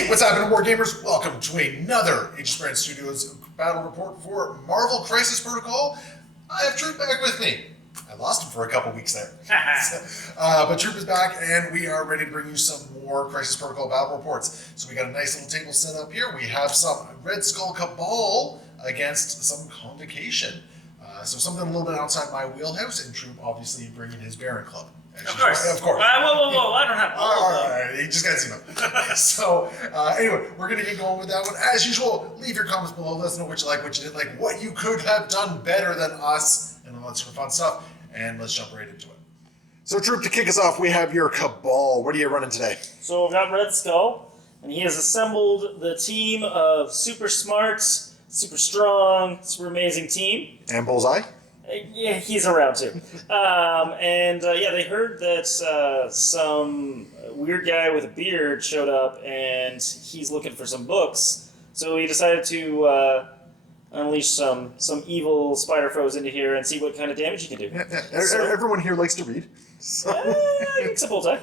Hey, what's happening, Wargamers? Welcome to another Aegis Brand Studios battle report for Marvel Crisis Protocol. I have Troop back with me. I lost him for a couple weeks there. But Troop is back, and we are ready to bring you some more Crisis Protocol battle reports. So we got a nice little table set up here. We have some Red Skull Cabal against some Convocation. So something a little bit outside my wheelhouse, and Troop obviously bringing his Baron Club. Of course. Of course. Whoa, I don't have all of them. All right, you just got to see them. So, anyway, we're going to get going with that one. As usual, leave your comments below. Let us know what you like, what you didn't like, what you could have done better than us, and all that sort of fun stuff. And let's jump right into it. So, Troop, to kick us off, we have your Cabal. What are you running today? So we've got Red Skull, and he has assembled the team of super smart, super strong, super amazing team. And Bullseye? Yeah, he's around too. Yeah, they heard that some weird guy with a beard showed up, and he's looking for some books. So he decided to unleash some evil spider foes into here and see what kind of damage he can do. Yeah. So, everyone here likes to read. So. Except Bullseye.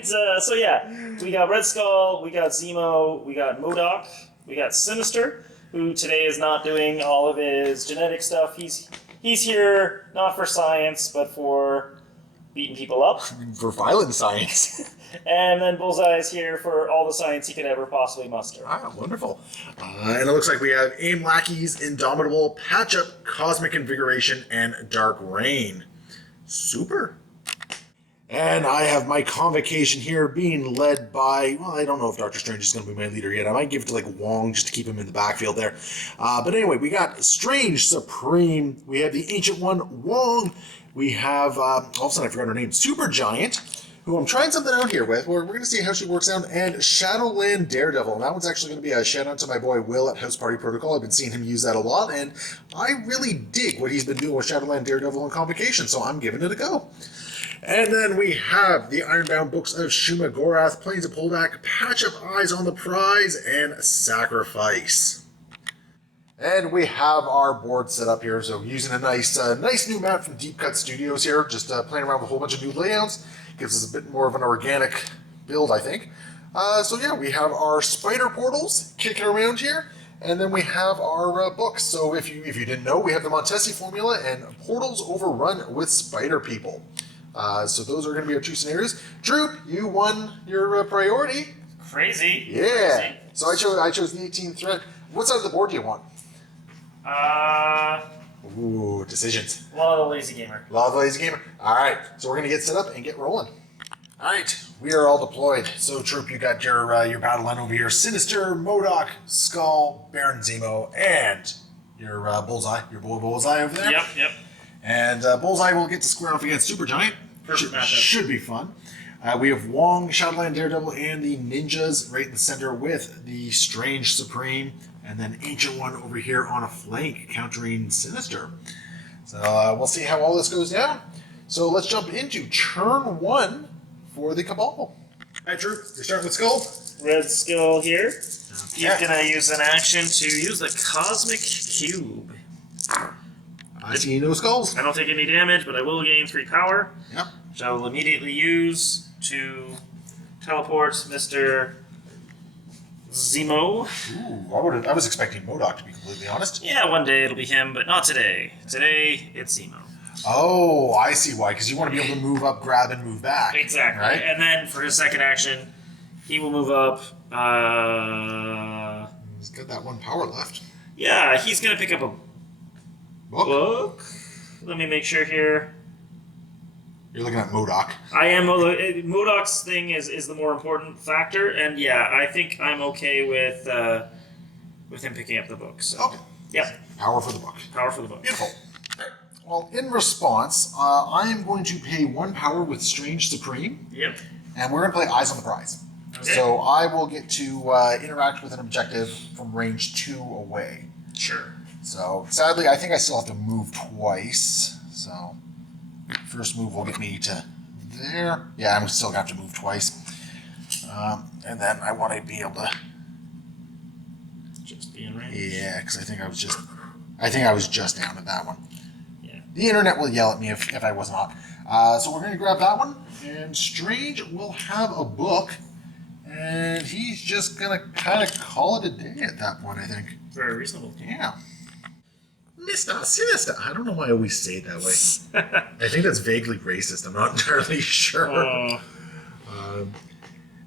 So yeah, we got Red Skull, we got Zemo, we got MODOK, we got Sinister, who today is not doing all of his genetic stuff. He's here not for science, but for beating people up. For violent science. And then Bullseye is here for all the science he could ever possibly muster. Ah, wonderful. And it looks like we have Aim Lackeys, Indomitable, Patch Up, Cosmic Invigoration, and Dark Rain. Super. And I have my Convocation here being led by, well, I don't know if Doctor Strange is going to be my leader yet. I might give it to, like, Wong just to keep him in the backfield there. But anyway, we got Strange Supreme. We have the Ancient One, Wong. We have, all of a sudden I forgot her name, Super Giant, who I'm trying something out here with. We're going to see how she works out. And Shadowland Daredevil. And that one's actually going to be a shout out to my boy Will at House Party Protocol. I've been seeing him use that a lot. And I really dig what he's been doing with Shadowland Daredevil and Convocation. So I'm giving it a go. And then we have the Ironbound Books of Shuma Gorath, Plains of Poldak, Patch Up Eyes on the Prize, and Sacrifice. And we have our board set up here, so using a nice new map from Deep Cut Studios here, just playing around with a whole bunch of new layouts. Gives us a bit more of an organic build, I think. So yeah, we have our spider portals kicking around here, and then we have our books. So if you didn't know, we have the Montesi formula and portals overrun with spider people. So those are going to be our two scenarios. Troop, you won your priority. Crazy. Yeah. Crazy. So I chose the 18th threat. What side of the board do you want? Ooh, decisions. Law of the Lazy Gamer. Law of the Lazy Gamer. All right. So we're going to get set up and get rolling. All right. We are all deployed. So Troop, you got your battle line over here. Sinister, MODOK, Skull, Baron Zemo, and your Bullseye. Your boy Bullseye over there. Yep. And Bullseye will get to square off against Super Giant. Perfect matchup. Should be fun. We have Wong, Shadowland Daredevil, and the Ninjas right in the center with the Strange Supreme, and then Ancient One over here on a flank, countering Sinister. So we'll see how all this goes down. So let's jump into turn one for the Cabal. All right, Drew, you're starting with Skull. Red Skull here. Okay. He's going to use an action to use the Cosmic Cube. I see no skulls. I don't take any damage, but I will gain 3 power, Yep. which I will immediately use to teleport Mr. Zemo. Ooh, I was expecting MODOK, to be completely honest. Yeah, one day it'll be him, but not today. Today, it's Zemo. Oh, I see why. Because you want to be able to move up, grab, and move back. Exactly. Right? And then for his second action, he will move up. He's got that 1 power left. Yeah, he's going to pick up a book. Let me make sure here. You're looking at MODOK. I am. MODOK's thing is the more important factor, and yeah, I think I'm okay with him picking up the book. So. Okay. Yep. Power for the book. Power for the book. Beautiful. Well, in response, I am going to pay 1 power with Strange Supreme, Yep. and we're going to play Eyes on the Prize. Okay. So I will get to interact with an objective from range 2 away. Sure. So sadly, I think I still have to move twice. So first move will get me to there. Yeah, I'm still going to have to move twice. And then I want to be able to... Just be in range. Yeah, because I think I was just down at that one. Yeah. The internet will yell at me if I was not. So we're going to grab that one, and Strange will have a book, And he's just going to kind of call it a day at that point, I think. Very reasonable. Yeah. Mr. Sinister. I don't know why I always say it that way. I think that's vaguely racist. I'm not entirely sure.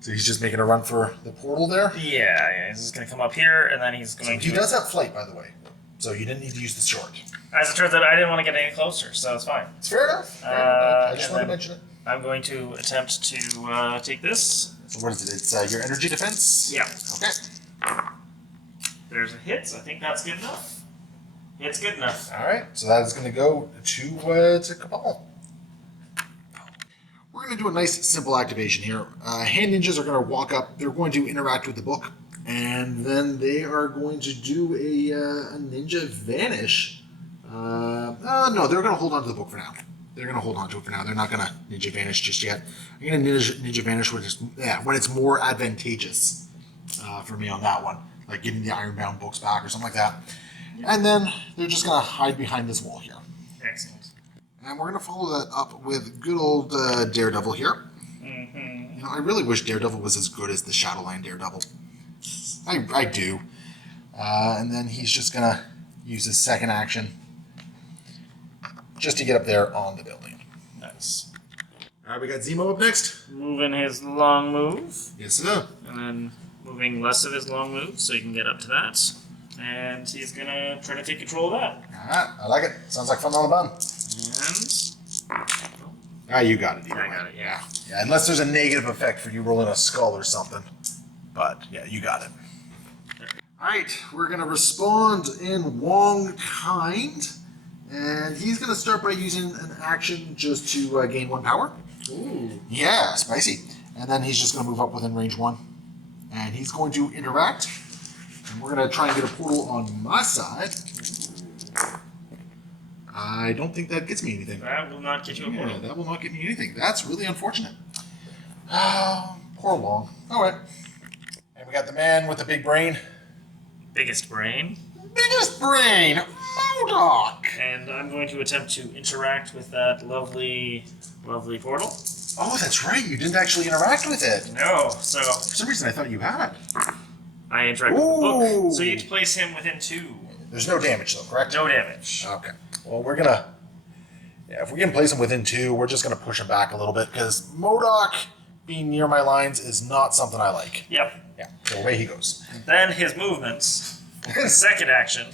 So he's just making a run for the portal there? Yeah, he's just going to come up here, and then he's going to... He does have flight, by the way. So you didn't need to use the short. As it turns out, I didn't want to get any closer, so it's fine. It's fair enough. I just and wanted to then mention it. I'm going to attempt to take this. So what is it? It's your energy defense? Yeah. Okay. There's a hit, so I think that's good enough. It's good enough. All right. So that is going to go to Cabal. We're going to do a nice, simple activation here. Hand ninjas are going to walk up. They're going to interact with the book. And then they are going to do a ninja vanish. No, they're going to hold on to the book for now. They're going to hold on to it for now. They're not going to ninja vanish just yet. I'm going to ninja vanish when it's more advantageous for me on that one. Like getting the ironbound books back or something like that. And then they're just going to hide behind this wall here. Excellent. And we're going to follow that up with good old Daredevil here. Mm-hmm. You know, I really wish Daredevil was as good as the Shadowline Daredevil. I do. And then he's just going to use his second action just to get up there on the building. Nice. All right, we got Zemo up next. Moving his long move. Yes, sir. And then moving less of his long move so he can get up to that. And he's going to try to take control of that. All right, I like it. Sounds like fun on the bun. And... You got it. I got it, yeah. Yeah, unless there's a negative effect for you rolling a skull or something. But, yeah, you got it. All right, we're going to respond in Wong kind. And he's going to start by using an action just to gain 1 power. Ooh. Yeah, spicy. And then he's just going to move up within range 1. And he's going to interact. And we're going to try and get a portal on my side. I don't think that gets me anything. That will not get you a portal. Yeah, that will not get me anything. That's really unfortunate. Poor Wong. All right. And we got the man with the big brain. Biggest brain. Biggest brain! MODOK! And I'm going to attempt to interact with that lovely, lovely portal. Oh, that's right. You didn't actually interact with it. No, so... For some reason, I thought you had. I interact with the book. So you need to place him within 2. There's no damage, though, correct? No damage. Okay. Well, we're going to... Yeah, if we can place him within 2, we're just going to push him back a little bit, because MODOK being near my lines is not something I like. Yep. Yeah, so away he goes. And then his movements. His second action.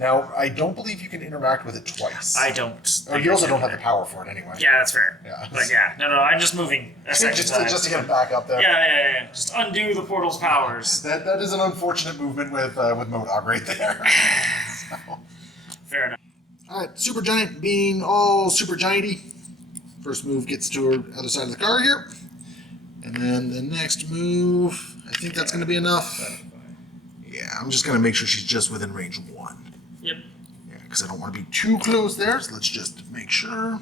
Now, I don't believe you can interact with it twice. I don't. Or you also don't have the power for it anyway. Yeah, that's fair. Yeah. But yeah, no, I'm just moving a second time. Just to get him back up there. Yeah. Just undo the portal's powers. That is an unfortunate movement with MODOK right there. So. Fair enough. Alright, Super Giant being all super gianty. First move gets to the other side of the car here. And then the next move, I think that's going to be enough. Yeah, I'm just going to make sure she's just within range 1. Yep. Yeah, because I don't want to be too close there, so let's just make sure.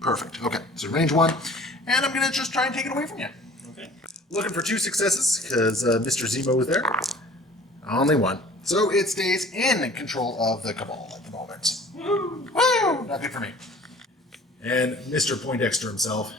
Perfect. Okay, so range 1. And I'm going to just try and take it away from you. Okay. Looking for 2 successes, because Mr. Zemo is there. Only 1. So it stays in control of the Cabal at the moment. Woo! Woo! Not good for me. And Mr. Poindexter himself.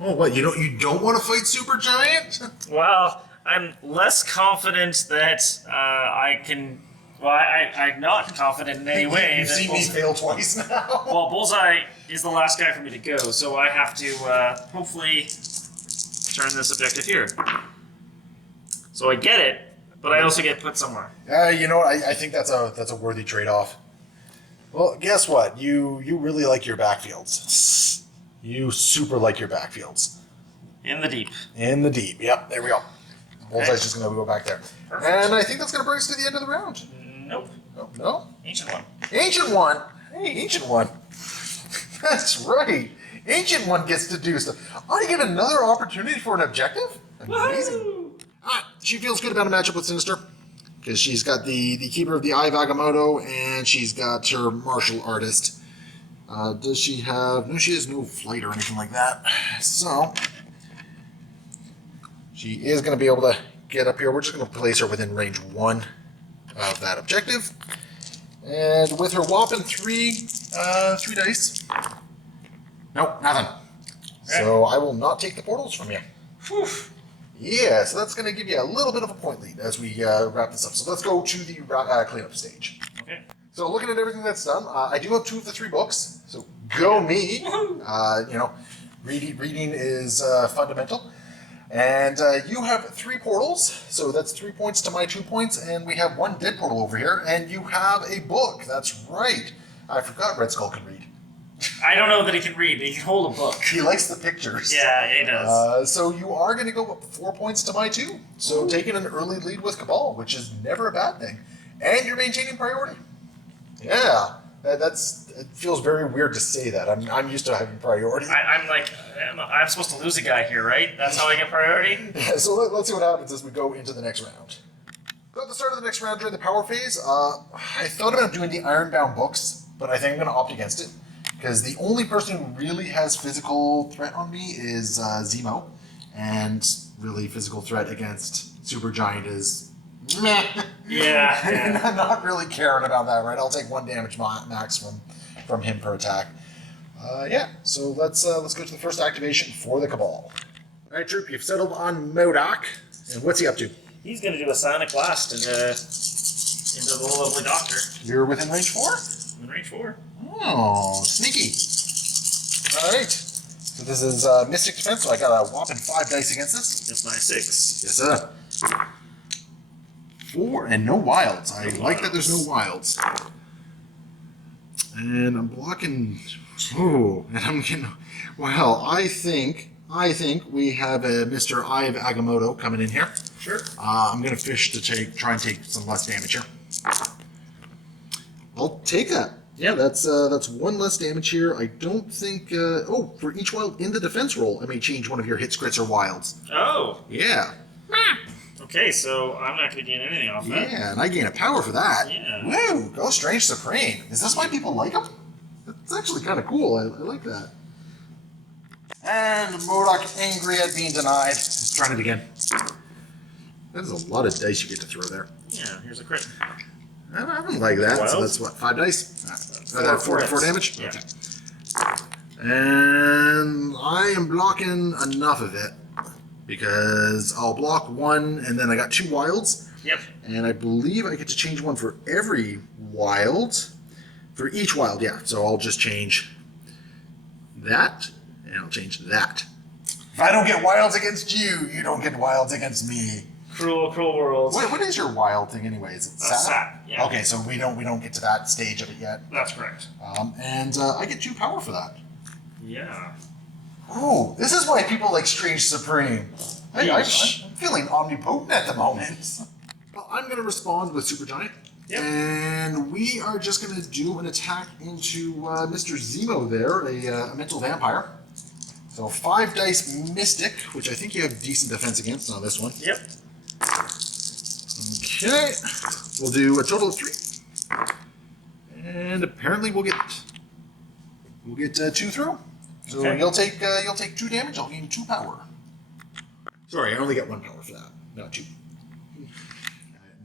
Oh, what? You don't want to fight Super Giant? Well, I'm less confident that I can. Well, I'm not confident in any way. You've seen me fail twice now. Well, Bullseye is the last guy for me to go, so I have to hopefully turn this objective here. So I get it, but I also get put somewhere. You know what? I think that's a worthy trade-off. Well, guess what? You really like your backfields. You super like your backfields. In the deep. In the deep. Yep, there we go. Bullseye's just going to go back there. Perfect. And I think that's going to bring us to the end of the round. Nope. No? Ancient one. Ancient One! Hey, Ancient One. That's right. Ancient One gets to do stuff. I get another opportunity for an objective? Amazing. Woohoo! She feels good about a matchup with Sinister. Because she's got the Keeper of the Eye of Agamotto, and she's got her Martial Artist. Does she have... No, she has no flight or anything like that. So, she is going to be able to get up here. We're just going to place her within range 1 of that objective. And with her whopping 3 dice... Nope, nothing. So I will not take the portals from you. Whew. Yeah, so that's going to give you a little bit of a point lead as we wrap this up. So let's go to the cleanup stage. Okay. So looking at everything that's done, I do have 2 of the 3 books. So go me. You know, reading is fundamental. And you have 3 portals, so that's 3 points to my 2 points, and we have 1 dead portal over here, and you have a book. That's right. I forgot Red Skull can read. I don't know that he can read. He can hold a book. He likes the pictures. Yeah, he does. So you are going to go up 4 points to my 2. So taking an early lead with Cabal, which is never a bad thing. And you're maintaining priority. Yeah. It feels very weird to say that. I'm used to having priority. I'm supposed to lose a guy here, right? That's how I get priority? Yeah, so let's see what happens as we go into the next round. So at the start of the next round during the power phase, I thought about doing the Ironbound books, but I think I'm going to opt against it. Because the only person who really has physical threat on me is Zemo. And really physical threat against Supergiant is meh. Yeah. I'm not really caring about that, right? I'll take 1 damage max from him per attack. Yeah, so let's go to the first activation for the Cabal. All right, Troop, you've settled on MODOK. And what's he up to? He's going to do a sonic blast into the lovely doctor. You're within range 4? In range 4. Oh, sneaky. All right. So this is Mystic Defense, so I got a whopping 5 dice against this. That's my 6. Yes, sir. 4 and no wilds. I like that there's no wilds. And I'm blocking. Oh, and I'm getting. Well, I think we have a Mr. Eye of Agamotto coming in here. Sure. I'm gonna fish to try and take some less damage here. I'll take that. Yeah, that's 1 less damage here. I don't think. For each wild in the defense roll, I may change one of your hits, crits, or wilds. Oh. Yeah. Okay, so I'm not going to gain anything off that. Yeah, and I gain a power for that. Yeah. Woo! Go Strange Supreme. Is this why people like him? That's actually kind of cool. I like that. And MODOK, angry at being denied. Let's try it again. That is a lot of dice you get to throw there. Yeah, here's a crit. I don't like that. Wild? So that's what, 5 dice? Four damage? Yeah. Okay. And I am blocking enough of it because I'll block 1 and then I got 2 wilds. Yep. And I believe I get to change 1 for every wild. For each wild, yeah. So I'll just change that and I'll change that. If I don't get wilds against you, you don't get wilds against me. Cruel, cruel world. What is your wild thing anyway? Is it sap? Sap, yeah. Okay, so we don't get to that stage of it yet. That's correct. And I get 2 power for that. Yeah. Oh, this is why people like Strange Supreme. I'm Yeesh. feeling omnipotent at the moment. Well, I'm going to respond with Supergiant. Yep. And we are just going to do an attack into Mr. Zemo there, a mental vampire. So 5 dice Mystic, which I think you have decent defense against on this one. Yep. Okay. We'll do a total of 3. And apparently we'll get 2 through. So Okay. you'll take 2 damage. I'll gain 2 power. Sorry, I only get 1 power for that, not 2.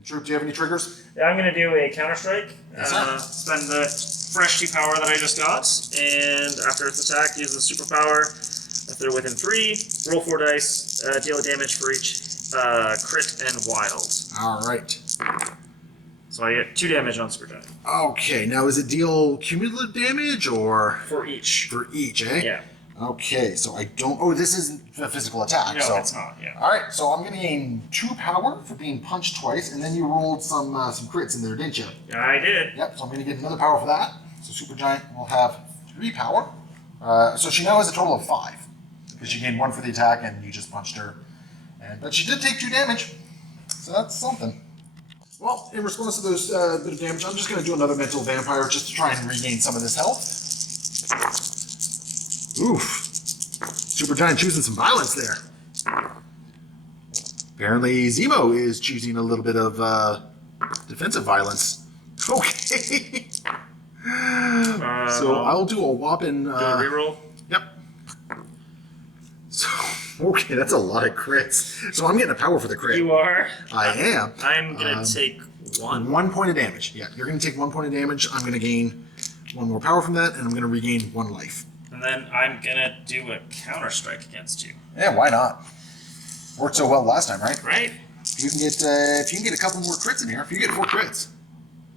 Troop, do you have any triggers? Yeah, I'm going to do a counter-strike. Yes, sir. Spend the fresh 2 power that I just got, and after its attack, use the superpower. If they're within 3, roll 4 dice, deal damage for each crit and wild. All right. So I get 2 damage on Supergiant. Okay, now is it deal cumulative damage or For each. for each, eh? Yeah. Okay, so I don't. Oh, this isn't a physical attack. No, so. it's not, yeah. All right, so I'm going to gain 2 power for being punched twice, and then you rolled some crits in there, didn't you? Yeah, I did. Yep. So I'm going to get another power for that. So Supergiant will have 3 power. So she now has a total of 5 because she gained 1 for the attack, and you just punched her. But she did take 2 damage, so that's something. Well, in response to those bit of damage, I'm just going to do another mental vampire just to try and regain some of this health. Oof. Supergiant choosing some violence there. Apparently Zemo is choosing a little bit of defensive violence. Okay. So I'll do a whopping... Do a reroll? Yep. So, okay, that's a lot of crits. So I'm getting a power for the crit. You are? I am. I'm going to take 1. 1 point of damage. Yeah, you're going to take 1 point of damage. I'm going to gain 1 more power from that, and I'm going to regain 1 life. And then I'm gonna do a counter strike against you. Yeah, why not? Worked so well last time, right? Right? You can get if you can get a couple more crits in here. If you get 4 crits.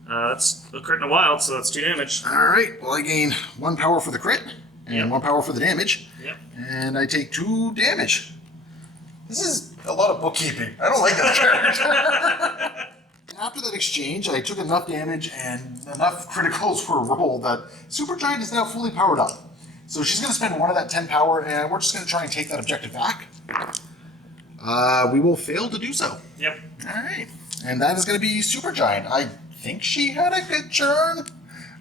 That's a crit in a wild, so that's 2 damage. All right. Well, I gain 1 power for the crit and Yep. 1 power for the damage. Yep. And I take 2 damage. This is a lot of bookkeeping. I don't like that character. After that exchange, I took enough damage and enough criticals were rolled that Supergiant is now fully powered up. So she's going to spend 1 of that 10 power, and we're just going to try and take that objective back. We will fail to do so. Yep. All right. And that is going to be Supergiant. I think she had a good turn.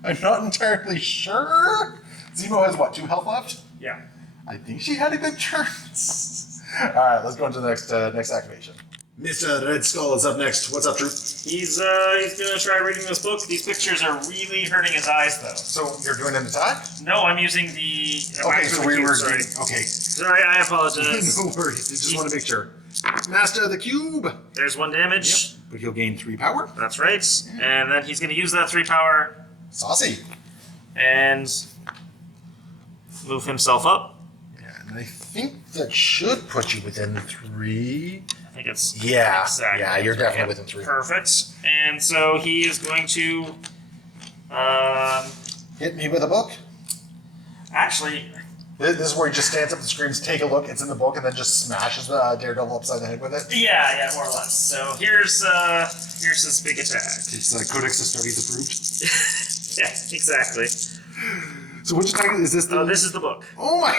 I'm not entirely sure. Zemo has, what, 2 health left? Yeah. I think she had a good turn. All right, let's go into the next activation. Mr. Red Skull is up next. What's up, Troop? He's gonna try reading this book. These pictures are really hurting his eyes, though. So you're doing an attack? No, I'm using the. Okay, so we were. Sorry. Okay. Sorry, I apologize. No worries. Just want to make sure. Master of the Cube. There's 1 damage. Yep. But he'll gain 3 power. That's right. And then he's gonna use that 3 power Saucy. and move himself up. Yeah, and I think that should put you within 3. I think it's Yeah. exactly. Yeah, you're definitely Yep. within 3. Perfect. And so he is going to. Hit me with a book. Actually, This is where he just stands up and screams, "Take a look! It's in the book," and then just smashes Daredevil upside the head with it. yeah, more or less. So here's his big attack. It's Codex Astartes approved. Yeah, exactly. So which attack is this? This is the book. Oh my!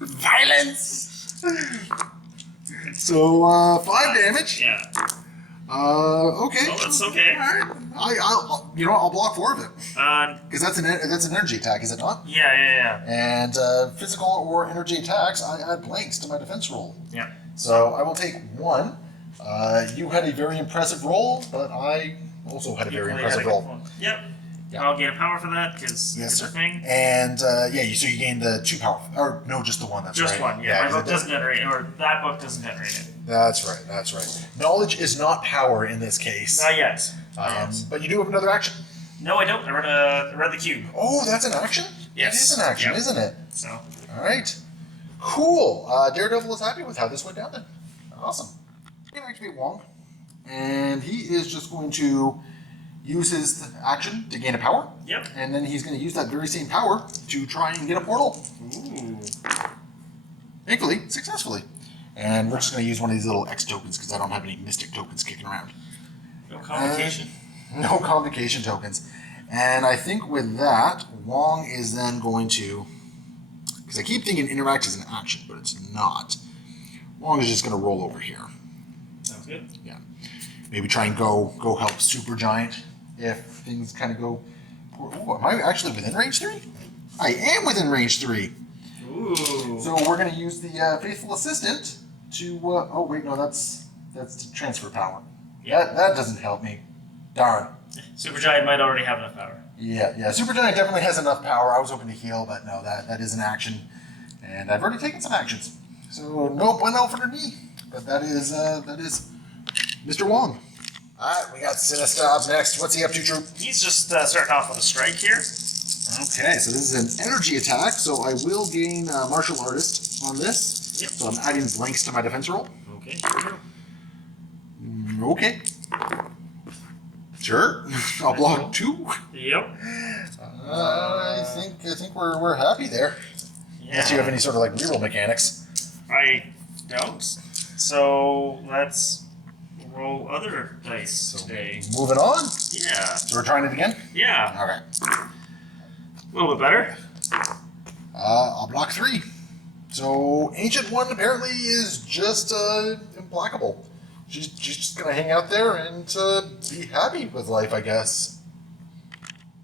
Violence! So, 5 damage. Yeah. Okay. Well, that's okay. Alright. I'll block 4 of it. Because that's an energy attack, is it not? Yeah. And physical or energy attacks, I add blanks to my defense roll. Yeah. So I will take 1. You had a very impressive roll, but I also had a very impressive roll. Yep. Yeah. I'll gain a power for that because Yes, it's sir. a thing. And so you gain the 2 power, or no, just the 1. That's Just right. 1. Yeah. My 'cause book doesn't generate, or that book doesn't generate it. That's right. Knowledge is not power in this case. Not yet. But you do have another action. No, I don't. I read the cube. Oh, that's an action? Yes. It is an action, Yep. isn't it? So. All right. Cool. Daredevil is happy with how this went down then. Awesome. He's going to activate Wong. And he is just going to use his action to gain a power. Yep. And then he's going to use that very same power to try and get a portal. Ooh. Thankfully, successfully. And we're just going to use one of these little X tokens because I don't have any Mystic tokens kicking around. No convocation. No Convocation tokens. And I think with that, Wong is then going to... Because I keep thinking interact is an action, but it's not. Wong is just going to roll over here. Sounds good. Yeah. Maybe try and go help Supergiant if things kind of go... Ooh, am I actually within range 3? I am within range 3. Ooh. So we're going to use the Faithful Assistant to... oh, wait, no, that's to transfer power. Yeah. That doesn't help me. Darn. Supergiant might already have enough power. Yeah. Supergiant definitely has enough power. I was hoping to heal, but no, that is an action. And I've already taken some actions. So no bueno for me. But that is Mr. Wong. Alright, we got Sinister up next. What's he up to, Troop? He's just starting off with a strike here. Okay, so this is an energy attack, so I will gain Martial Artist on this. Yep. So I'm adding blanks to my defense roll. Okay, here we go. Okay. Sure. I'll block 2. Yep. I think we're happy there. Yeah. Unless you have any sort of like reroll mechanics. I don't. So let's roll other dice today. Moving on. Yeah. So we're trying it again? Yeah. Okay. A little bit better. I'll block 3. So Ancient One apparently is just implacable. She's just gonna hang out there and be happy with life, I guess.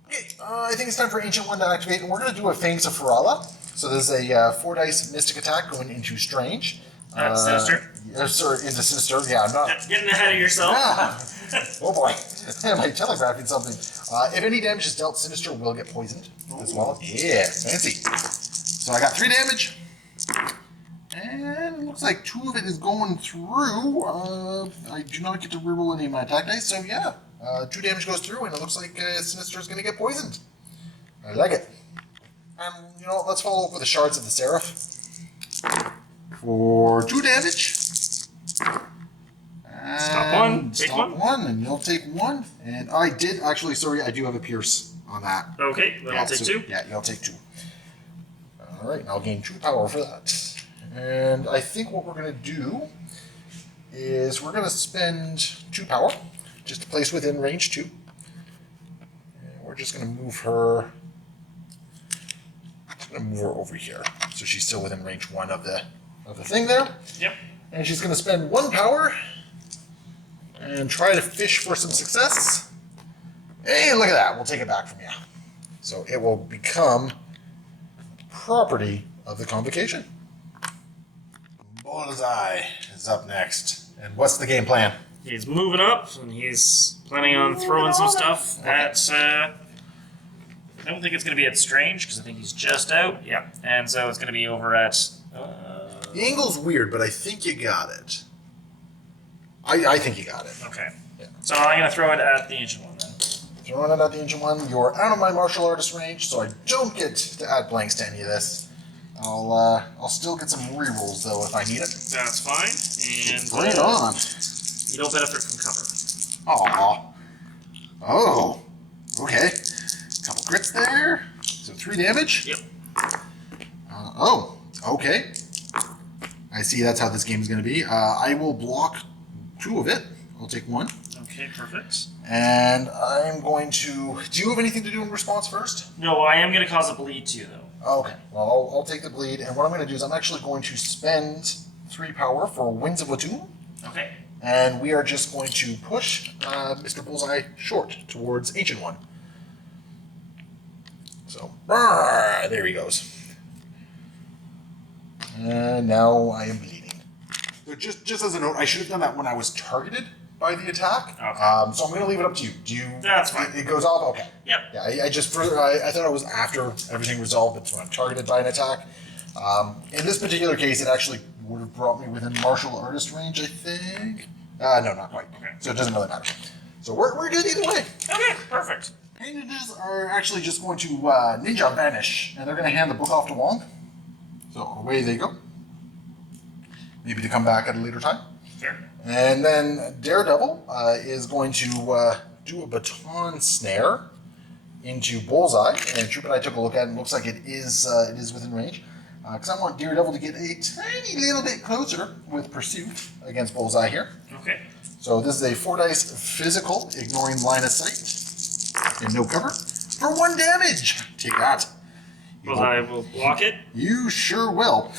Okay, I think it's time for Ancient One to activate, and we're gonna do a Fangs of Farala. So there's a 4 dice Mystic attack going into Strange. Sinister. Sorry, into Sinister. Yeah, I'm not. Getting ahead of yourself. Oh boy, am I telegraphing something? If any damage is dealt, Sinister will get poisoned as well. Yeah, fancy. So I got 3 damage. And it looks like 2 of it is going through. I do not get to reroll any of my attack dice, so yeah. 2 damage goes through, and it looks like Sinister is going to get poisoned. I like it. And, you know, let's follow up with the Shards of the Seraph. For 2 damage. And Stop one. Take stop one. one, and you'll take 1. And I did actually, sorry, I do have a Pierce on that. Okay, then I'll take so, 2. Yeah, you'll take 2. Alright, and I'll gain 2 power for that. And I think what we're going to do is we're going to spend 2 power just to place within range 2. And we're just going to move her. I'm going to move her over here, so she's still within range 1 of the thing there. Yep. And she's going to spend 1 power and try to fish for some success. Hey, look at that! We'll take it back from you. So it will become property of the Convocation. Bullseye is up next. And what's the game plan? He's moving up, and he's planning on throwing some stuff at. I don't think it's going to be at Strange, because I think he's just out. Yeah. And so it's going to be over at. The angle's weird, but I think you got it. I think you got it. Okay. Yeah. So I'm going to throw it at the Ancient One then. Throwing it at the Ancient One, you're out of my martial artist range, so I don't get to add blanks to any of this. I'll still get some rerolls though if I need it. That's fine. And Bring it on. You don't benefit from cover. Aww. Oh. Okay. Couple crits there. So 3 damage. Yep. Oh. Okay. I see that's how this game is going to be. I will block 2 of it. I'll take 1. Okay, perfect. And I'm going to... Do you have anything to do in response first? No, I am going to cause a bleed too, though. Okay. Well, I'll take the bleed. And what I'm going to do is I'm actually going to spend 3 power for Winds of Watun. Okay. And we are just going to push Mr. Bullseye short towards Ancient One. So, there he goes. And now I am bleeding. So just as a note, I should have done that when I was targeted by the attack. Okay. So I'm going to leave it up to you. Do you? That's fine. It goes off? Okay. Yep. Yeah, I thought it was after everything resolved, but when I'm targeted by an attack. In this particular case, it actually would have brought me within martial artist range, I think. No, not quite. Okay. So it doesn't really matter. So we're good either way. Okay, perfect. Ninjas are actually just going to ninja vanish, and they're going to hand the book off to Wong. So away they go. Maybe to come back at a later time. Sure. And then Daredevil is going to do a baton snare into Bullseye, and Troop and I took a look at it, and it looks like it is within range. Because I want Daredevil to get a tiny little bit closer with Pursuit against Bullseye here. Okay. So this is a 4 dice physical, ignoring line of sight, and no cover, for 1 damage. Take that. Well, I will block it. You sure will.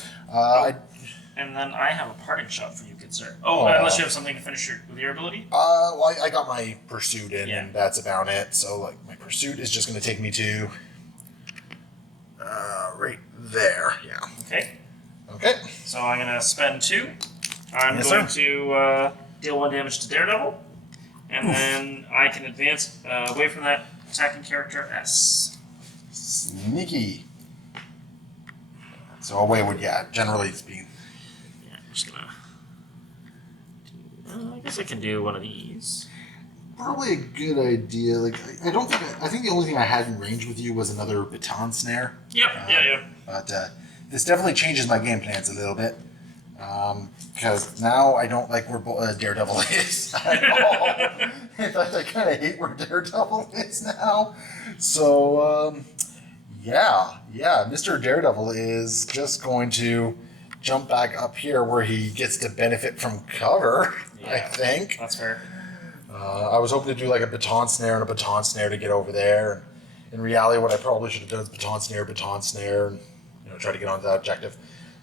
And then I have a parting shot for you, good sir. Oh, unless you have something to finish with your ability? Well, I got my Pursuit in, Yeah. and that's about it. So, like, my Pursuit is just going to take me to right there. Yeah. Okay. Okay. So I'm going to spend 2. I'm Yes, going sir. to deal 1 damage to Daredevil. And then I can advance away from that attacking character S. Sneaky. So away would, yeah, generally speaking. Yeah, I'm just going to... I guess I can do one of these. Probably a good idea. Like, I don't think I think the only thing I had in range with you was another baton snare. Yep, yeah. But this definitely changes my game plans a little bit. Because now I don't like where Daredevil is at all. In fact, I kind of hate where Daredevil is now. So, yeah, Mr. Daredevil is just going to jump back up here where he gets to benefit from cover, I think. That's fair. I was hoping to do like a baton snare and a baton snare to get over there. And in reality, what I probably should have done is baton snare, and try to get onto that objective.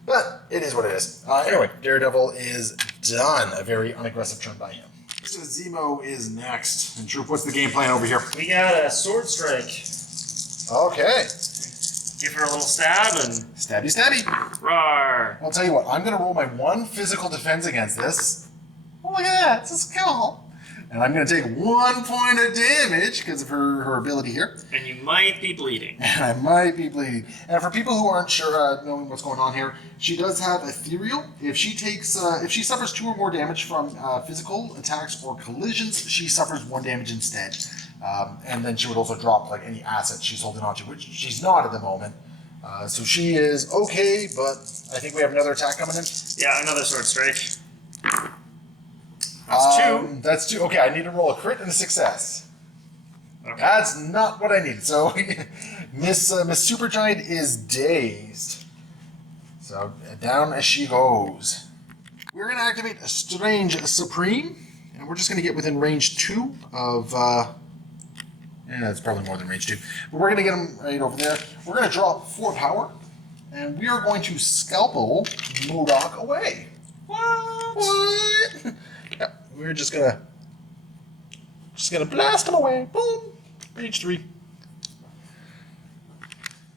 But it is what it is. Anyway, Daredevil is done. A very unaggressive turn by him. So Zemo is next. And Troop, what's the game plan over here? We got a sword strike. Okay. Give her a little stab and... Stabby. Roar. I'll tell you what, I'm going to roll my 1 physical defense against this. Oh, look at that. This is cool. And I'm going to take 1 point of damage because of her ability here. And you might be bleeding. And I might be bleeding. And for people who aren't sure, knowing what's going on here, she does have ethereal. If she suffers 2 or more damage from physical attacks or collisions, she suffers 1 damage instead. And then she would also drop like any assets she's holding onto, which she's not at the moment. So she is okay, but I think we have another attack coming in. Yeah, another sword strike. That's 2. That's 2. Okay, I need to roll a crit and a success. Okay. That's not what I need. So Miss Supergiant is dazed. So down as she goes. We're going to activate a Strange Supreme, and we're just going to get within range 2 of... yeah, it's probably more than range 2. But we're going to get him right over there. We're going to drop 4 power, and we are going to scalpel Modok away. What? Yeah, we're just gonna blast him away. Boom. Range 3.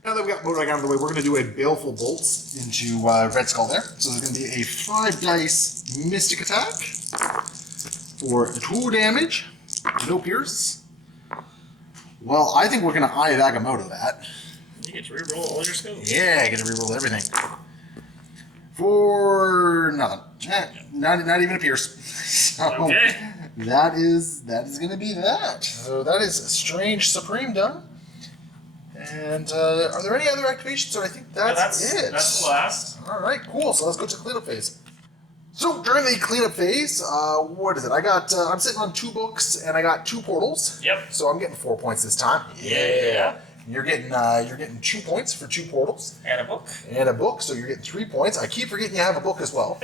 Now that we got Modok out of the way, we're gonna do a Baleful Bolts into Red Skull there. So there's gonna be a 5 dice Mystic attack for 2 damage. No pierce. Well, I think we're gonna Eye of Agamotto that. You get to reroll all your skills. Yeah, I get to reroll everything. For not even a pierce. So Okay. that is going to be that. So that is Strange Supreme done. And are there any other activations? Or I think that's it. That's the last. All right, cool. So let's go to cleanup phase. So during the cleanup phase, what is it? I'm sitting on 2 books and I got 2 portals. Yep. So I'm getting 4 points this time. Yeah. You're getting 2 points for 2 portals. And a book. And a book, so you're getting 3 points. I keep forgetting you have a book as well.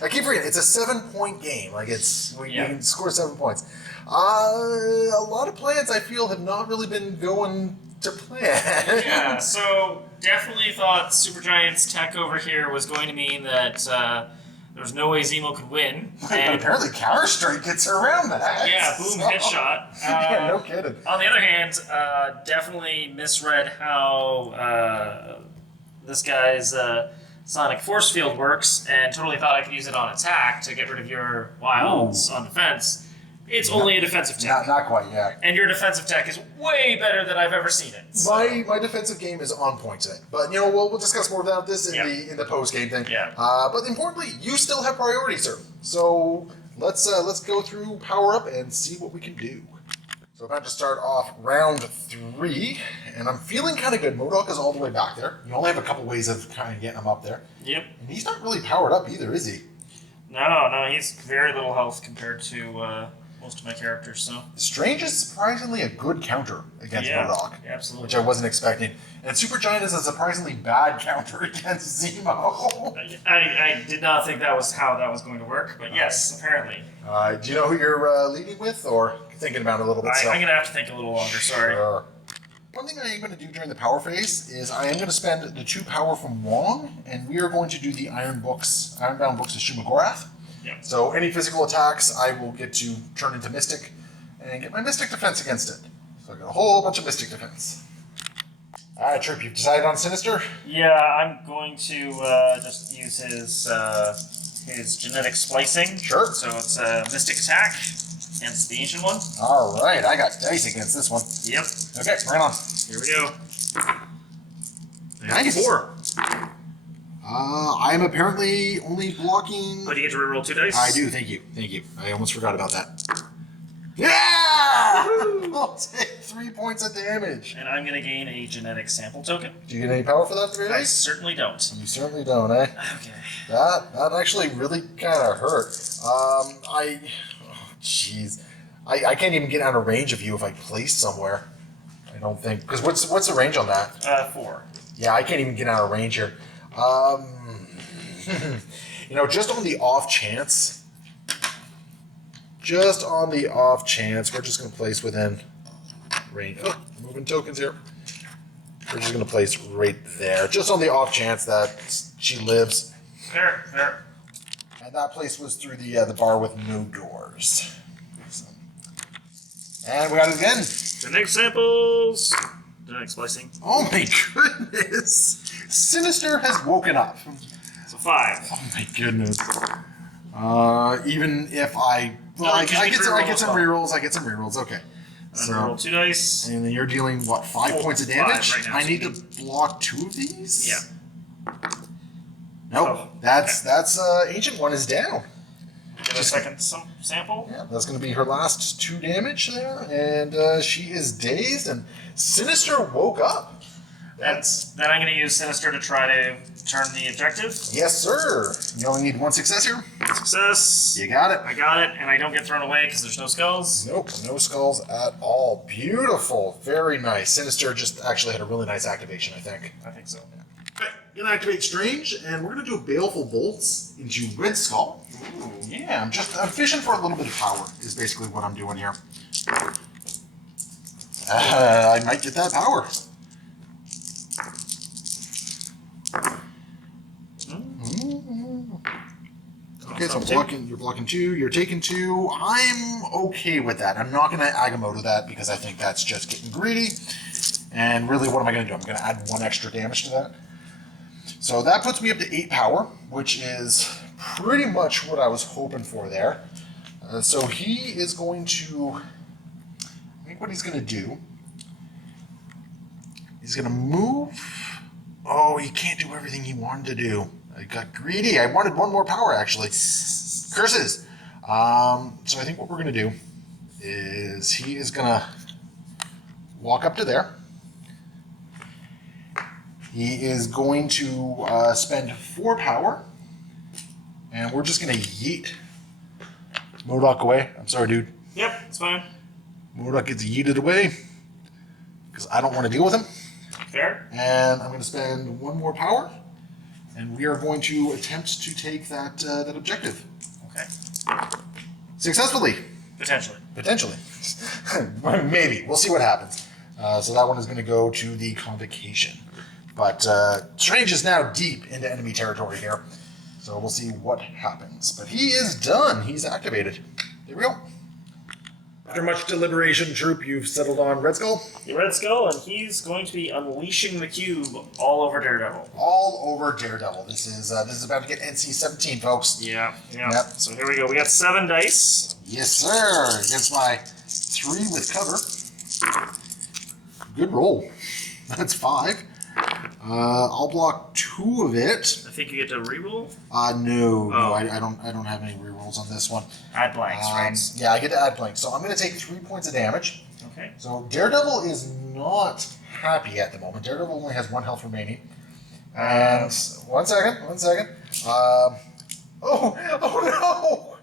I keep forgetting it's a 7-point game. Like you can score 7 points. A lot of plans I feel have not really been going to plan. Yeah. So definitely thought Supergiant's tech over here was going to mean that there was no way Zemo could win. But apparently Counter Strike gets her around that. Yeah, boom, headshot. Yeah, no kidding. On the other hand, definitely misread how this guy's Sonic Force Field works, and totally thought I could use it on attack to get rid of your wilds on defense. It's only a defensive tech. Not quite, yeah. And your defensive tech is way better than I've ever seen it. So. My defensive game is on point today, but we'll discuss more about this in the post game thing. Yeah. But importantly, you still have priority, sir. So let's go through power up and see what we can do. So about to start off round 3, and I'm feeling kind of good. Modok is all the way back there. You only have a couple ways of kind of getting him up there. Yep. And he's not really powered up either, is he? No, he's very little health compared to most of my characters. So Strange is surprisingly a good counter against Modok. Yeah, absolutely. Which I wasn't expecting. And Supergiant is a surprisingly bad counter against Zemo. I did not think that was how that was going to work, but yes, apparently. Do you know who you're leading with, or thinking about it a little bit? I'm going to have to think a little longer, sorry. Sure. One thing I am going to do during the power phase is I am going to spend the 2 power from Wong, and we are going to do the Ironbound Books of Shumagorath. Yeah. So any physical attacks, I will get to turn into Mystic, and get my Mystic defense against it. So I got a whole bunch of Mystic defense. Alright, Trip, you've decided on Sinister? Yeah, I'm going to just use his genetic splicing. Sure. So it's a Mystic attack against the Ancient One. Alright, I got dice against this one. Yep. Okay, bring it on. Here we go. Nice. 4. I am apparently only blocking... Oh, do you get to reroll 2 dice? I do, thank you. I almost forgot about that. Yeah! I'll take 3 points of damage. And I'm going to gain a genetic sample token. Do you get any power for that, at the very I least? certainly don't. You certainly don't, eh? Okay. That actually really kind of hurt. Jeez. I can't even get out of range of you if I place somewhere. I don't think. Because what's the range on that? 4. Yeah, I can't even get out of range here. Just on the off chance. Just on the off chance, we're just going to place within range. Oh, moving tokens here. We're just going to place right there. Just on the off chance that she lives. Fair. And that place was through the bar with no doors. So. And we got it again. Genetic samples. Genetic splicing. Oh my goodness. Sinister has woken up. So 5. Oh my goodness. Even if I get some rerolls. I get some rerolls. Okay. So roll 2 dice. And then you're dealing 5 points of damage? 5 right now, I need to block 2 of these? Yeah. Nope. Oh, That's Ancient One is down. Get a second sample. Yeah, that's going to be her last 2 damage there, and she is dazed, and Sinister woke up. And then I'm going to use Sinister to try to turn the objective. Yes, sir. You only need one success here. Success. You got it. I got it, and I don't get thrown away because there's no skulls. Nope, no skulls at all. Beautiful. Very nice. Sinister just actually had a really nice activation, I think. I think so. Okay, gonna activate Strange, and we're gonna do Baleful Bolts into Red Skull. Ooh. Yeah, I'm fishing for a little bit of power, is basically what I'm doing here. I might get that power. Okay, so you're blocking 2, you're taking 2. I'm okay with that. I'm not going to Agamotto that because I think that's just getting greedy. And really, what am I going to do? I'm going to add 1 extra damage to that. So that puts me up to 8 power, which is pretty much what I was hoping for there. So he is going to... I think what he's going to do... He's going to move... Oh, he can't do everything he wanted to do. I got greedy. I wanted 1 more power, actually. Curses. So I think what we're going to do is he is going to walk up to there. He is going to spend 4 power. And we're just going to yeet MODOK away. I'm sorry, dude. Yep, it's fine. MODOK gets yeeted away because I don't want to deal with him. Fair. And I'm going to spend 1 more power. And we are going to attempt to take that that objective. Okay. Successfully. Potentially. Potentially. Maybe. We'll see what happens. So that one is going to go to the Convocation. But Strange is now deep into enemy territory here. So we'll see what happens. But he is done. He's activated. There we go. After much deliberation, Troop, you've settled on Red Skull? The Red Skull, and he's going to be unleashing the cube all over Daredevil. All over Daredevil. This is about to get NC-17, folks. Yeah. Yep. So here we go. We got 7 dice. Yes, sir. Against my 3 with cover. Good roll. That's 5. I'll block 2 of it. I think you get to reroll. No, Oh. I don't have any rerolls on this one. Add blanks, right? Yeah, I get to add blanks. So I'm going to take 3 points of damage. Okay. So Daredevil is not happy at the moment. Daredevil only has 1 health remaining. And one second. Oh no!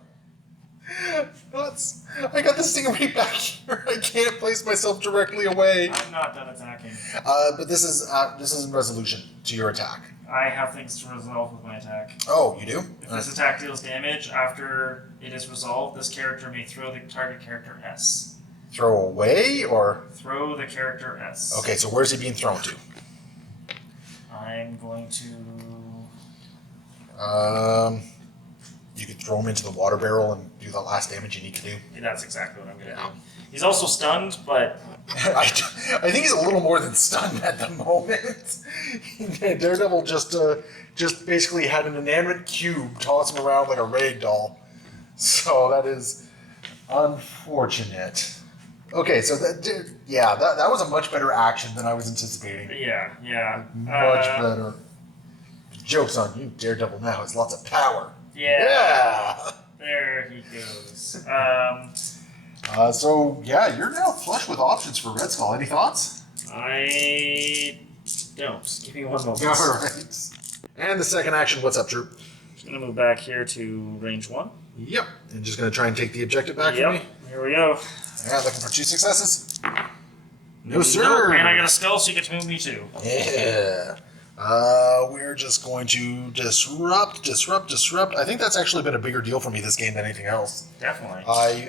I got this thing right back here. I can't place myself directly away. I'm not done attacking. But this is in resolution to your attack. I have things to resolve with my attack. Oh, you do? If this attack deals damage after it is resolved, this character may throw the target character S. Throw away or? Throw the character S. Okay, so where's he being thrown to? I'm going to... You could throw him into the water barrel and do the last damage you need to do. That's exactly what I'm going to do. He's also stunned, but... I think he's a little more than stunned at the moment. Daredevil just basically had an inanimate cube toss him around like a rag doll. So that is unfortunate. Okay, so that was a much better action than I was anticipating. Yeah. Much better. Joke's on you, Daredevil now has lots of power. Yeah. There he goes. So you're now flush with options for Red Skull. Any thoughts? I don't. Give me 1 moment. All right. And the second action, what's up, Troop? Just going to move back here to range 1. Yep. And just going to try and take the objective back from me? Here we go. Yeah, looking for 2 successes. No, sir. Nope. And I got a skull, so you get to move me too. Yeah. We're just going to disrupt. I think that's actually been a bigger deal for me this game than anything else. Definitely.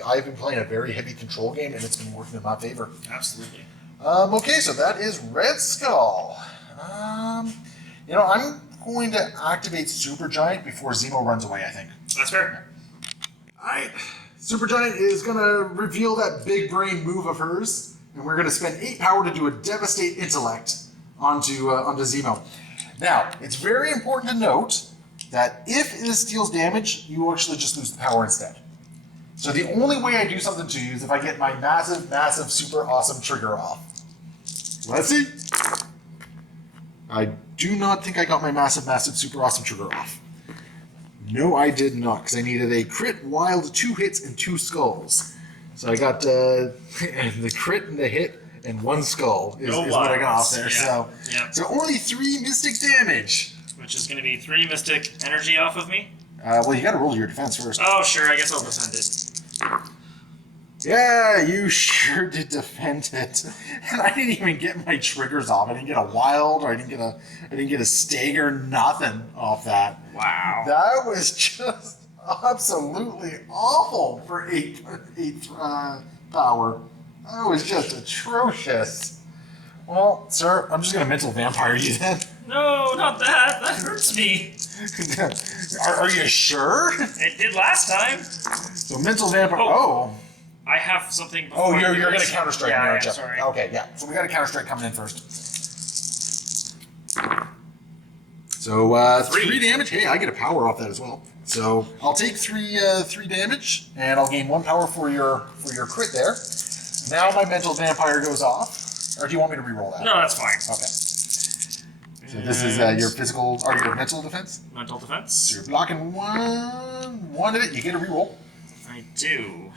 I've been playing a very heavy control game, and it's been working in my favor. Absolutely. Okay, so that is Red Skull. I'm going to activate Supergiant before Zemo runs away, I think. That's fair. Alright. Supergiant is going to reveal that big brain move of hers, and we're going to spend 8 power to do a Devastate Intellect onto Zemo. Now, it's very important to note that if this deals damage, you actually just lose the power instead. So the only way I do something to you is if I get my massive, super awesome trigger off. Let's see. I do not think I got my massive, super awesome trigger off. No, I did not, because I needed a crit, wild, 2 hits, and 2 skulls. So I got the crit and the hit, and 1 skull is No what I got off wilds. there. Yeah. So only 3 mystic damage. Which is going to be 3 mystic energy off of me. Well, you got to roll your defense first. Oh, sure. I guess I'll defend it. Yeah, you sure did defend it. And I didn't even get my triggers off. I didn't get a wild, or I didn't get a stagger, nothing off that. Wow. That was just absolutely awful for 8 power. That was just atrocious. Well, sir, I'm just gonna mental vampire you then. No, not that. That hurts me. Are you sure? It did last time. So mental vampire. Oh. I have something before. Oh, you're going to counter strike, yeah, aren't you? Sorry. Okay, yeah. So we got a counter strike coming in first. So 3 damage. Hey, I get a power off that as well. So I'll take 3 damage, and I'll gain 1 power for your crit there. Now my mental vampire goes off. Or do you want me to reroll that? No, that's fine. Okay. So this is your physical or your mental defense. Mental defense. So you're blocking one of it. You get a reroll. I do.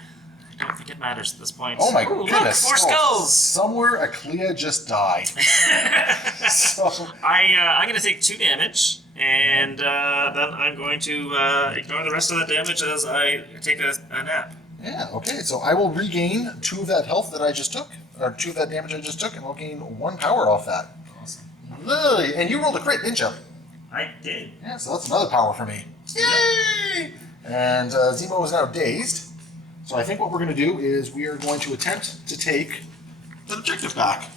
I don't think it matters at this point. Oh my Ooh, goodness! Look, 4 skulls. Somewhere a Clea just died. So I'm going to take 2 damage, and then I'm going to ignore the rest of that damage as I take a nap. yeah, okay. So I will regain 2 of that health that I just took, or 2 of that damage I just took, and I'll gain 1 power off that. Awesome. Lovely. And you rolled a crit, didn't you? I did. Yeah, so that's another power for me. Yay! And Zemo is now dazed. So I think what we're going to do is we are going to attempt to take the objective back.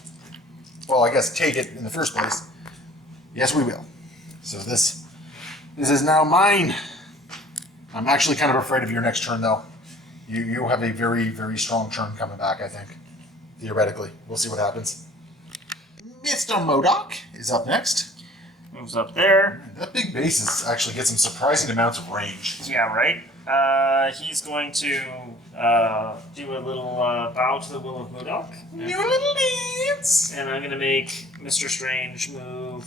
Well, I guess take it in the first place. Yes, we will. So this is now mine. I'm actually kind of afraid of your next turn, though. You have a very, very strong turn coming back, I think. Theoretically. We'll see what happens. Mr. MODOK is up next. Moves up there. That big base is actually gets some surprising amounts of range. Yeah, right. He's going to do a little bow to the will of Modok. New little dance. And I'm going to make Mr. Strange move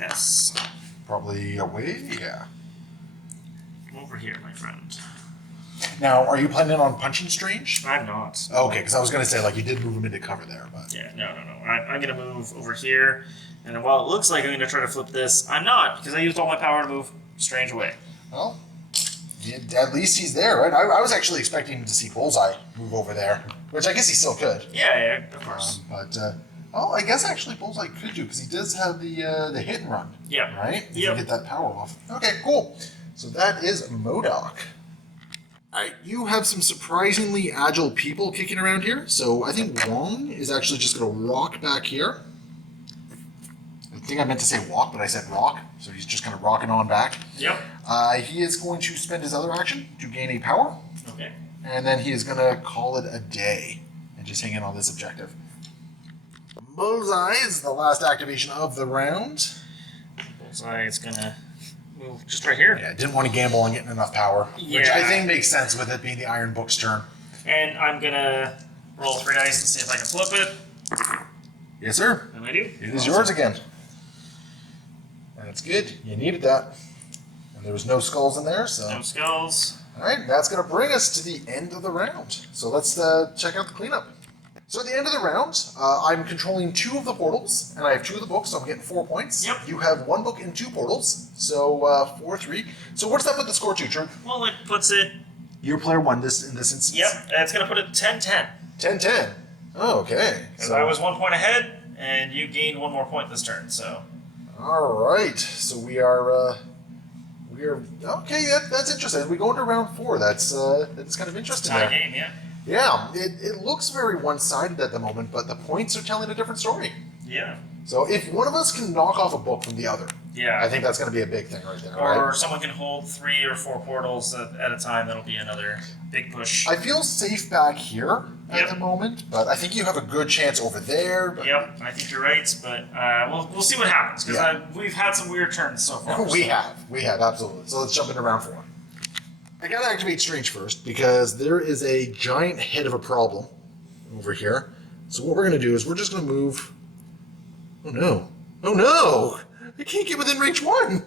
S. Probably away, yeah. Over here, my friend. Now, are you planning on punching Strange? I'm not. Okay, because I was going to say, like, you did move him into cover there, but... Yeah, no. I'm going to move over here, and while it looks like I'm going to try to flip this, I'm not, because I used all my power to move Strange away. Well, at least he's there, right? I was actually expecting to see Bullseye move over there, which I guess he still could. Yeah, of course. I guess actually Bullseye could do, because he does have the hit and run. Yeah. Right? If you Yep. get that power off. Okay, cool. So that is MODOK. Alright, you have some surprisingly agile people kicking around here, so I think Wong is actually just going to rock back here. I think I meant to say walk, but I said rock, so he's just kind of rocking on back. Yep. He is going to spend his other action to gain a power, Okay. and then he is going to call it a day and just hang in on this objective. Bullseye is the last activation of the round. Bullseye is going to move just right here. Yeah, didn't want to gamble on getting enough power, which I think makes sense with it being the Iron Book's turn. And I'm going to roll 3 dice and see if I can flip it. Yes, sir. And I do. It is yours again. That's good. You needed that. And there was no skulls in there, so... No skulls. All right, that's going to bring us to the end of the round. So let's check out the cleanup. So at the end of the round, I'm controlling 2 of the portals, and I have 2 of the books, so I'm getting 4 points. Yep. You have 1 book and 2 portals, so 4, 3. So what does that put the score to, Trent? Well, it puts it... You're player 1 in this instance. Yep, it's going to put it 10-10. 10-10. Oh, okay. Because I was 1 point ahead, and you gained 1 more point this turn, so... All right. So we are okay. That's interesting. We go into round 4. That's kind of interesting. Tie there. game, yeah. Yeah. It looks very one-sided at the moment, but the points are telling a different story. Yeah. So if one of us can knock off a book from the other, Yeah. I think that's going to be a big thing right there. Or right? someone can hold 3 or 4 portals at a time. That'll be another big push. I feel safe back here at Yep. the moment, but I think you have a good chance over there. But Yep, I think you're right, but we'll see what happens, because Yeah. we've had some weird turns so far. We have, absolutely. So let's jump into round 4. I gotta activate Strange first, because there is a giant head of a problem over here. So what we're gonna do is we're just gonna move... Oh no! I can't get within range 1!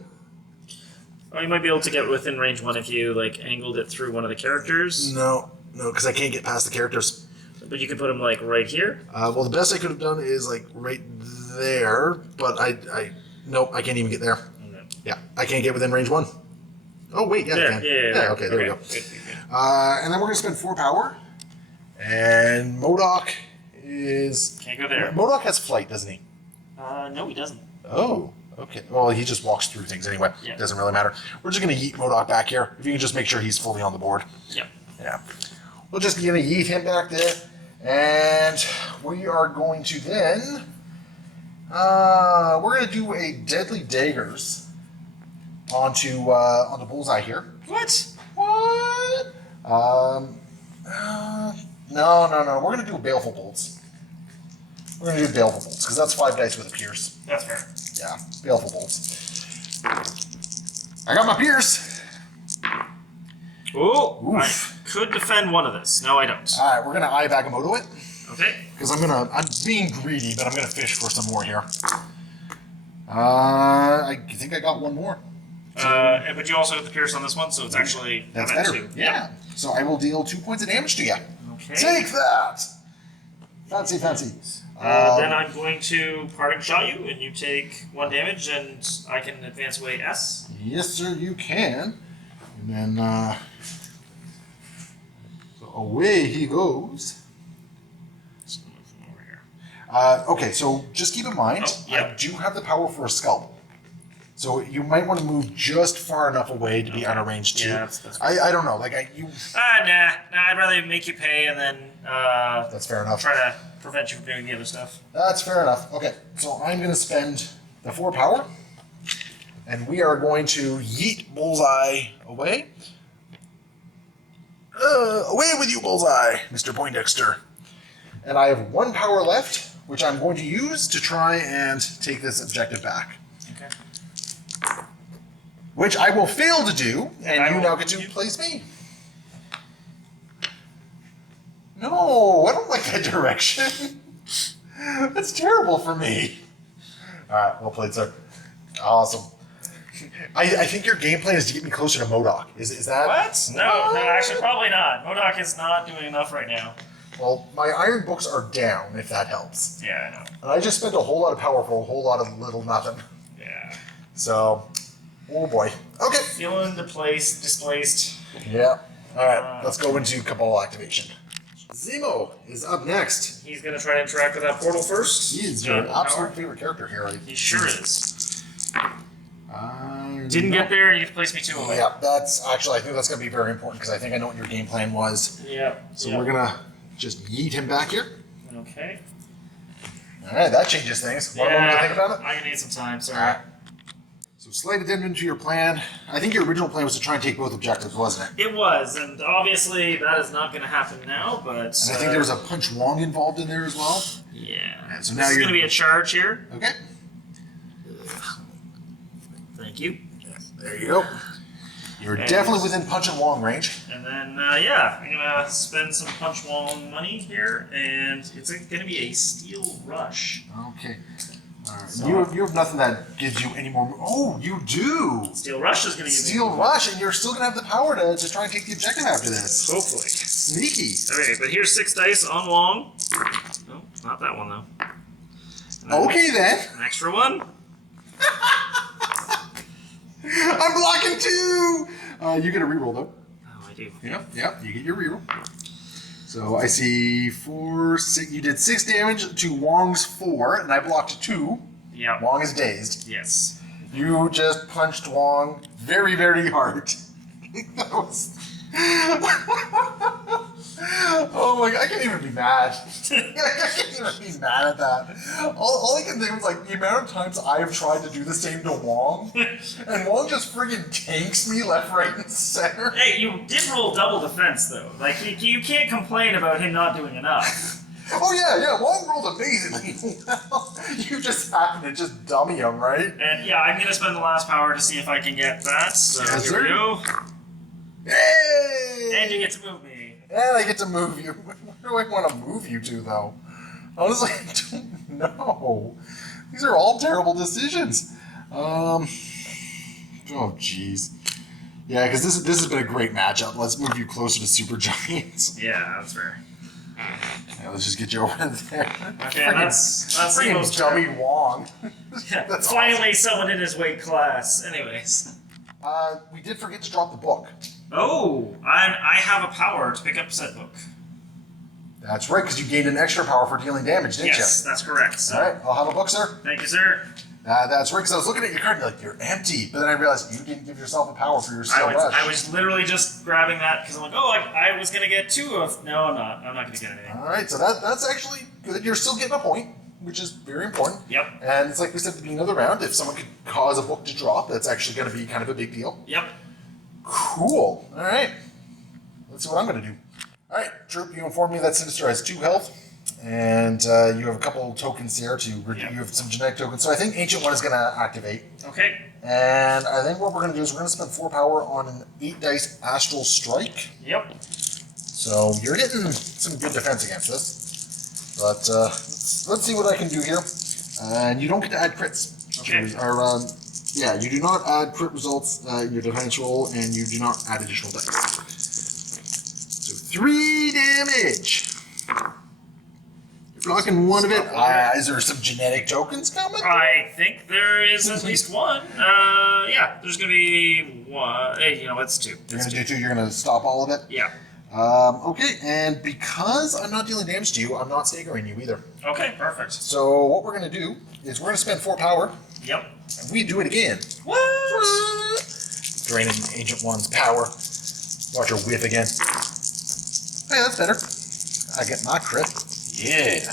Oh, you might be able to get within range 1 if you, angled it through one of the characters. No, because I can't get past the characters. But you could put him like right here. Well, the best I could have done is like right there, but nope, I can't even get there. Okay. Yeah, I can't get within range 1. Oh wait, yeah, I can. Yeah. Okay, there we go. Good. And then we're gonna spend 4 power, and MODOK is Can't go there. MODOK has flight, doesn't he? No, he doesn't. Oh, okay. Well, he just walks through things anyway. Yeah. Doesn't really matter. We're just gonna yeet MODOK back here. If you can just make sure he's fully on the board. Yep. Yeah. We're just gonna yeet him back there, and we are going to then. We're gonna do a deadly daggers onto Bullseye here. What? What? No. We're gonna do baleful bolts. We're gonna do baleful bolts because that's 5 dice with a pierce. That's fair. Yeah, baleful bolts. I got my pierce. Oh, I Oof. could defend one of this. No, I don't. All right, we're gonna eye Bagamoto it Okay. because I'm being greedy, but I'm gonna fish for some more here. I think I got one more. But you also got the pierce on this one, so it's actually That's I'm at better. 2. Yeah. So I will deal 2 points of damage to you. Okay. Take that. Fancy. Then I'm going to parting shot you, and you take 1 damage, and I can advance away S. Yes, sir, you can. And then so away he goes. Just move from over here. Okay, so just keep in mind, I do have the power for a scalp. So you might want to move just far enough away to be out of range too. Yeah, that's I don't know, like Nah. I'd rather make you pay and then that's fair enough. try to prevent you from doing the other stuff. That's fair enough. Okay, so I'm going to spend the 4 power, and we are going to yeet Bullseye away. Away with you, Bullseye, Mr. Poindexter. And I have 1 power left, which I'm going to use to try and take this objective back. Okay. Which I will fail to do, and you now get to you- place me. No, I don't like that direction. That's terrible for me. Alright, well played, sir. Awesome. I think your game plan is to get me closer to MODOK. Is that... What? No, actually, probably not. MODOK is not doing enough right now. Well, my iron books are down, if that helps. Yeah, I know. And I just spent a whole lot of power for a whole lot of little nothing. Yeah. So, oh boy. Okay. Feeling displaced. Yeah. Alright, let's go into Cabal activation. Zemo is up next. He's going to try to interact with that portal first. He is Gain your one absolute power. favorite character here. He sure is. I Didn't get there, you place me 2 away. Yeah, that's actually, I think that's going to be very important because I think I know what your game plan was. Yeah. So we're going to just yeet him back here. Okay. All right, that changes things. One moment to think about it. I'm going to need some time, sorry. All right. So slight addendum to your plan. I think your original plan was to try and take both objectives, wasn't it? It was, and obviously that is not going to happen now, but... And I think there was a punch Wong involved in there as well. Yeah. So This now is you're going to be a charge here. Okay. Thank you. There you go. You're definitely within punch and Wong range. And then, yeah, I'm going to spend some Punch Wong money here, and it's going to be a Steel Rush. Okay. All right. So- You have nothing that gives you any more. Oh, you do. Steel Rush is going to give Steel me... Rush, and you're still gonna have the power to try and take the objective after this. Hopefully. Sneaky. Okay, but here's 6 dice on Wong. No, not that one, though. And then Okay then. An extra one. I'm blocking 2. You get a reroll though. Oh, I do. Yep. You get your reroll. So I see 4, 6. You did 6 damage to Wong's 4, and I blocked 2. Yeah. Wong is dazed. Yes. You just punched Wong very, very hard. That was. Oh my god, I can't even be mad. I can't even be mad at that. All I can think was like the amount of times I have tried to do the same to Wong, and Wong just friggin' tanks me left, right, and center. Hey, you did roll double defense, though. Like, you can't complain about him not doing enough. Oh yeah, Wong rolled amazingly well. You just happened to just dummy him, right? And yeah, I'm gonna spend the last power to see if I can get that. So Yes, here we sir. go. Hey! And you get to move me. And I get to move you. Where do I want to move you to, though? Honestly, I don't know. These are all terrible decisions. Oh, jeez. Yeah, because this has been a great matchup. Let's move you closer to Super Giants. Yeah, that's fair. Yeah, let's just get you over there. Okay, that's the Freaking most dummy Wong. Yeah, That's finally someone in his weight class. Anyways. We did forget to drop the book. Oh, I have a power to pick up said book. That's right, because you gained an extra power for dealing damage, didn't Yes, that's correct. So, you? All right, I'll have a book, sir. thank you, sir. That's right, because I was looking at your card and you're like, you're empty. But then I realized you didn't give yourself a power for your steel brush. I was literally just grabbing that because I'm like, oh, I was going to get 2 of... No, I'm not. I'm not going to get anything. All right, so that's actually good. You're still getting a point, which is very important. Yep. And it's like we said at the beginning of the round, if someone could cause a book to drop, that's actually going to be kind of a big deal. Yep. Cool. All right. Let's see what I'm going to do. All right, Troop, you informed me that Sinister has 2 health, and you have a couple tokens there you have some genetic tokens. So I think Ancient One is going to activate. Okay. And I think what we're going to do is we're going to spend 4 power on an 8-dice Astral Strike. Yep. So you're getting some good defense against this. But let's see what I can do here. And you don't get to add crits. Okay. Yeah, you do not add crit results in your defense roll, and you do not add additional dice. So 3 damage. You're blocking one of it. Is there some genetic tokens coming? I think there is at least one. Yeah, there's going to be one. Hey, it's 2. You're going to do 2. You're going to stop all of it? Yeah. Okay, and because I'm not dealing damage to you, I'm not staggering you either. Okay, perfect. So what we're going to do is we're going to spend 4 power. Yep. And we do it again. What? Draining Ancient One's power. Watch her whiff again. Hey, that's better. I get my crit. Yeah.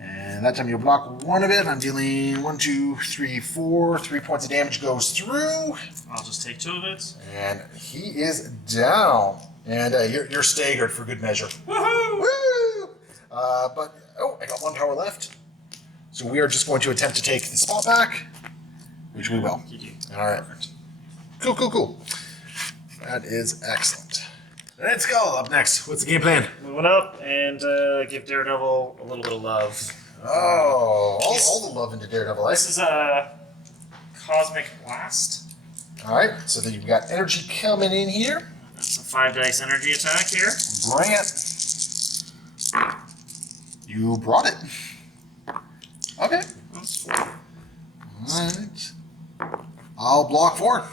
And that time you block one of it. I'm dealing 1, 2, 3, 4. 3 points of damage goes through. I'll just take 2 of it. And he is down. And you're staggered for good measure. Woohoo! Woo! I got 1 power left. So we are just going to attempt to take the spot back, which we will. All right. Cool. That is excellent. Let's go. Up next. What's the game plan? Moving up and give Daredevil a little bit of love. Oh, all the love into Daredevil. This is a Cosmic Blast. All right. So then you've got energy coming in here. That's a 5-dice energy attack here. Bring it. You brought it. Okay. All right. I'll block 4.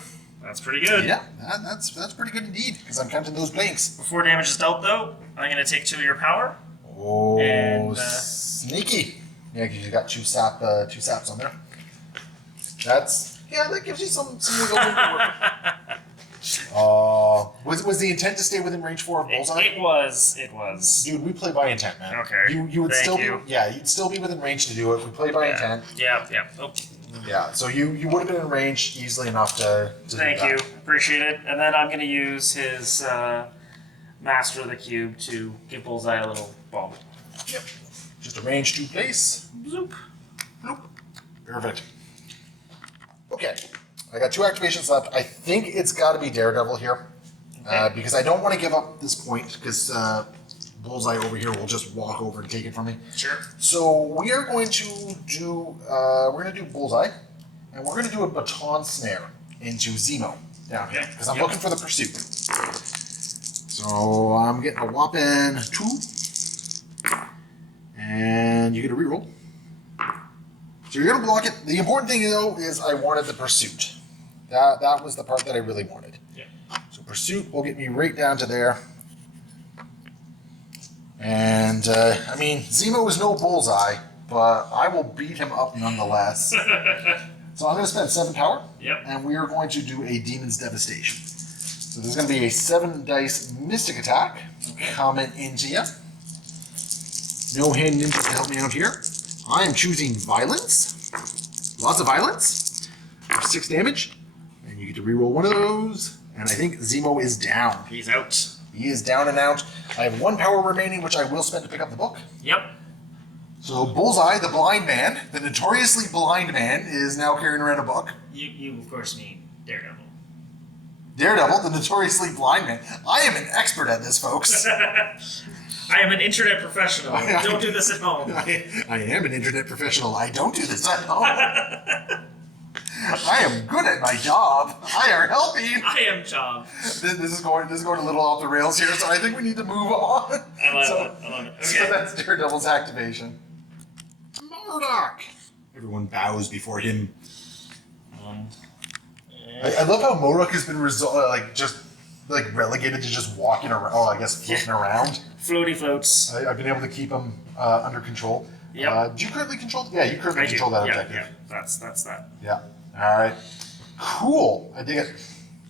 That's pretty good. Yeah, that's pretty good indeed, because I'm counting those blinks. Before damage is dealt, though, I'm going to take 2 of your power. Oh, and, sneaky. Yeah, because you got 2 saps on there. That gives you some wiggle room to work. Was the intent to stay within range 4 of Bullseye? It was. Dude, we play by intent, man. Okay. You would Thank still you. you'd still be within range to do it. We play by intent. Yeah. Oh. Yeah, so you would have been in range easily enough to Thank do you. that. Appreciate it. And then I'm going to use his Master of the Cube to give Bullseye a little bomb. Yep. Just a range 2 place. Zoop. Bloop. Perfect. Okay. I got 2 activations left. I think it's got to be Daredevil here. Because I don't want to give up this point, because Bullseye over here will just walk over and take it from me. Sure. So we are going to do Bullseye, and we're going to do a baton snare into Zemo down here, because I'm looking for the pursuit. So I'm getting a whopping 2, and you get a reroll. So you're going to block it. The important thing, though, is I wanted the pursuit. That was the part that I really wanted. Yeah. So pursuit will get me right down to there. And, Zemo is no Bullseye, but I will beat him up nonetheless. So I'm going to spend 7 power. Yep. And we are going to do a Demon's Devastation. So there's going to be a 7-dice Mystic attack coming into you. No hand ninja to help me out here. I am choosing Violence. Lots of Violence. For 6 damage. And you get to reroll one of those. And I think Zemo is down. He's out. He is down and out. I have 1 power remaining, which I will spend to pick up the book. Yep. So Bullseye, the blind man, the notoriously blind man, is now carrying around a book. You of course mean Daredevil. Daredevil, the notoriously blind man. I am an expert at this, folks. I am an internet professional. Don't do this at home. I am an internet professional. I don't do this at home. I am good at my job. I am helping. I am Chom. This is going a little off the rails here, so I think we need to move on. I love it. Okay. So that's Daredevil's activation. Murdoch. Everyone bows before him. I love how Murdoch has been relegated to just walking around. Oh, I guess floating around. Floaty floats. I've been able to keep him under control. Yep. Do you currently control? Yeah, you currently control that objective. Yeah, that's that. Yeah. All right. Cool. I dig it.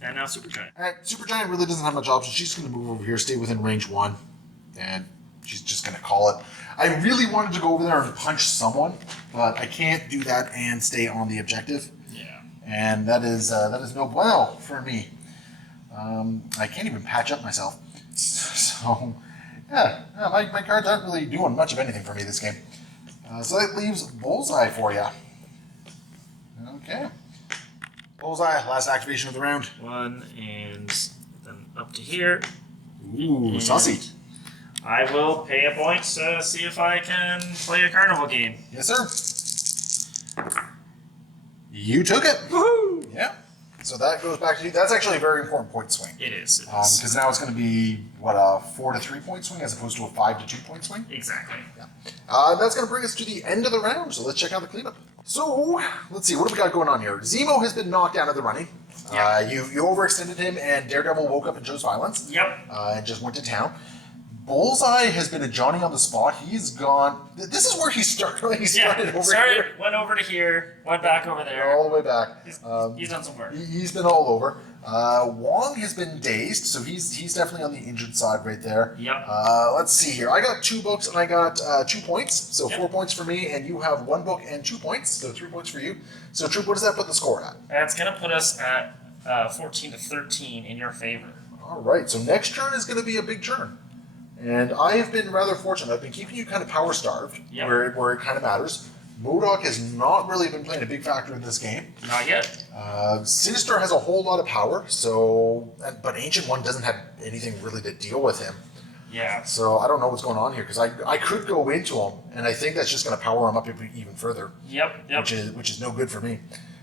And now Supergiant. All right. Supergiant really doesn't have much options. She's going to move over here, stay within range 1, and she's just going to call it. I really wanted to go over there and punch someone, but I can't do that and stay on the objective. Yeah. And that is no bueno for me. I can't even patch up myself. So, yeah, my cards aren't really doing much of anything for me this game. So that leaves Bullseye for you. Okay. Bullseye, last activation of the round. 1 and then up to here. Ooh, And saucy. I will pay a point to see if I can play a carnival game. Yes, sir. You took it. Woohoo! Yeah. So that goes back to you. That's actually a very important point swing. It is. Because now it's going to be, a 4 to 3 point swing as opposed to a 5 to 2 point swing? Exactly. Yeah. That's going to bring us to the end of the round, so let's check out the cleanup. So, let's see, what do we got going on here? Zemo has been knocked out of the running. Yep. You overextended him, and Daredevil woke up and chose violence. Yep. And just went to town. Bullseye has been a Johnny on the spot. He's gone. This is where he started. He started over here. Went over to here, went back over there. All the way back. He's done some work. He's been all over. Wong has been dazed, so he's definitely on the injured side right there. Yep. Let's see here. I got 2 books and I got 2 points, so Yep. 4 points for me, and you have 1 book and 2 points, so 3 points for you. So, Troop, what does that put the score at? That's going to put us at 14 to 13 in your favor. All right, so next turn is going to be a big turn. And I have been rather fortunate. I've been keeping you kind of power starved, Yep. where it kind of matters. MODOK has not really been playing a big factor in this game. Not yet. Sinister has a whole lot of power, but Ancient One doesn't have anything really to deal with him. Yeah. So I don't know what's going on here, because I could go into him, and I think that's just going to power him up even further. Yep. Which is no good for me.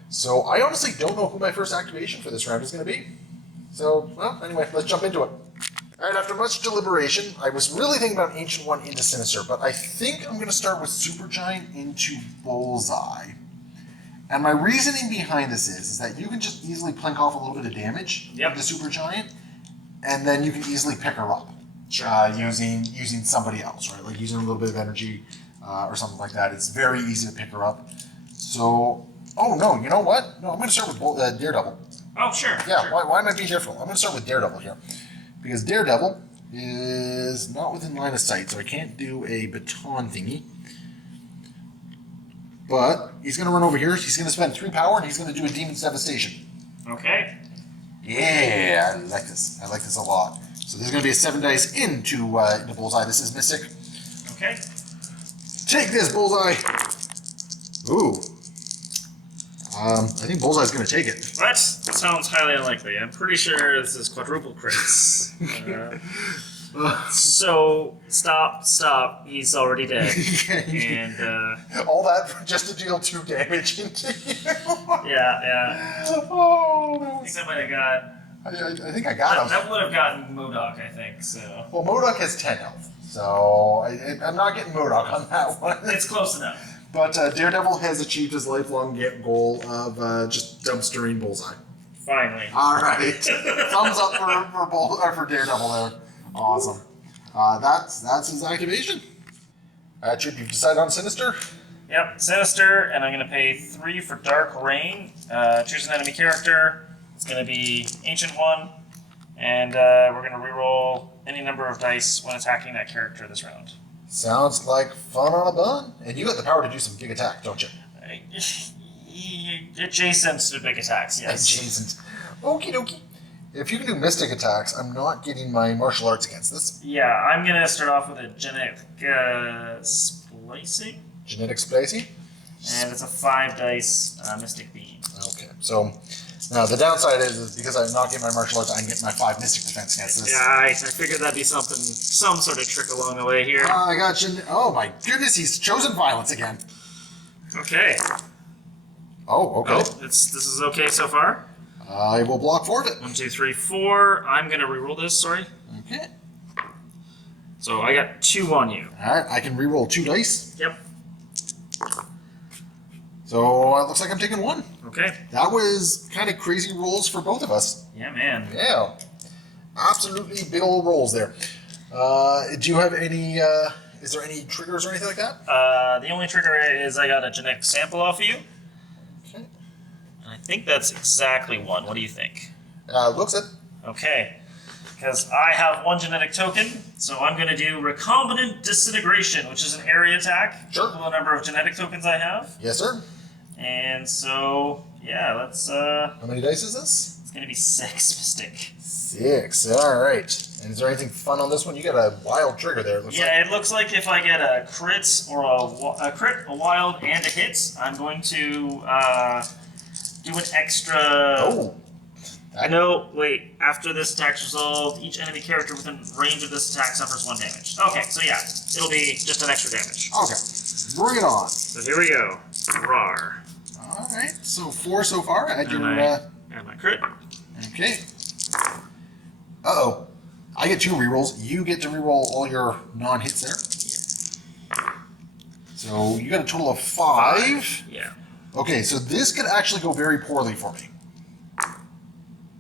So I honestly don't know who my first activation for this round is going to be. So, well, anyway, let's jump into it. Alright, after much deliberation, I was really thinking about Ancient One into Sinister, but I think I'm going to start with Supergiant into Bullseye. And my reasoning behind this is that you can just easily plink off a little bit of damage Yep. with the Supergiant, and then you can easily pick her up. Sure. Using somebody else, right? Like using a little bit of energy or something like that. It's very easy to pick her up. So, oh no, you know what? No, I'm going to start with Daredevil. Oh, sure. Yeah, Sure. why am I being careful? I'm going to start with Daredevil here. Because Daredevil is not within line of sight, so I can't do a baton thingy. But he's going to run over here, he's going to spend 3 power, and he's going to do a Demon's Devastation. Okay. Yeah, I like this. I like this a lot. So there's going to be a 7 dice into Bullseye. This is Mystic. Okay. Take this, Bullseye! Ooh. I think Bullseye's going to take it. That sounds highly unlikely. I'm pretty sure this is quadruple crits. So, stop. He's already dead. And, all that just to deal 2 damage into you. yeah. Oh, that I think was... that might have got... I think I got him. That would have gotten MODOK, I think, so... Well, MODOK has 10 health, so I'm not getting MODOK on that one. It's close enough. But Daredevil has achieved his lifelong goal of just dumpstering Bullseye. Finally. All right, thumbs up for Daredevil there. Awesome. That's his activation. Chip, you've decided on Sinister. Yep, Sinister, and I'm going to pay 3 for Dark Rain. Choose an enemy character. It's going to be Ancient One, and we're going to reroll any number of dice when attacking that character this round. Sounds like fun on a bun. And you got the power to do some big attack, don't you? Adjacent to big attacks, yes. Adjacent. Okie dokie. If you can do mystic attacks, I'm not getting my martial arts against this. Yeah, I'm going to start off with a genetic splicing. Genetic splicing? And it's a 5 dice Mystic Beam. Okay, so now the downside is because I'm not getting my martial arts, I'm getting my 5 mystic defense against this. Yeah, I figured that'd be some sort of trick along the way here. I got you. Oh my goodness, he's chosen violence again. Okay. Oh, okay. Oh, this is okay so far. I will block 4 of it. 1, 2, 3, 4. I'm gonna reroll this. Sorry. Okay. So I got 2 on you. All right, I can reroll 2 dice. Yep. So it looks like I'm taking 1. Okay. That was kind of crazy rolls for both of us. Yeah, man. Yeah. Absolutely big old rolls there. Do you have any, is there any triggers or anything like that? The only trigger is I got a genetic sample off of you. Okay. I think that's exactly 1. What do you think? Looks it. Okay. Because I have 1 genetic token, so I'm going to do recombinant disintegration, which is an area attack. Sure. The number of genetic tokens I have. Yes, sir. And so, yeah, let's. How many dice is this? It's going to be 6 mystic. 6. All right. And is there anything fun on this one? You got a wild trigger there. It looks like. It looks like if I get a crit or a crit, a wild, and a hit, I'm going to do an extra. Oh. No, wait. After this attack's resolved, each enemy character within range of this attack suffers 1 damage. Okay, so yeah, it'll be just an extra damage. Okay. Bring it on. So here we go. Rawr. All right. So 4 so far. Add your. And my crit. Okay. Uh-oh. I get 2 rerolls. You get to reroll all your non-hits there. So you got a total of 5. Yeah. Okay, so this could actually go very poorly for me.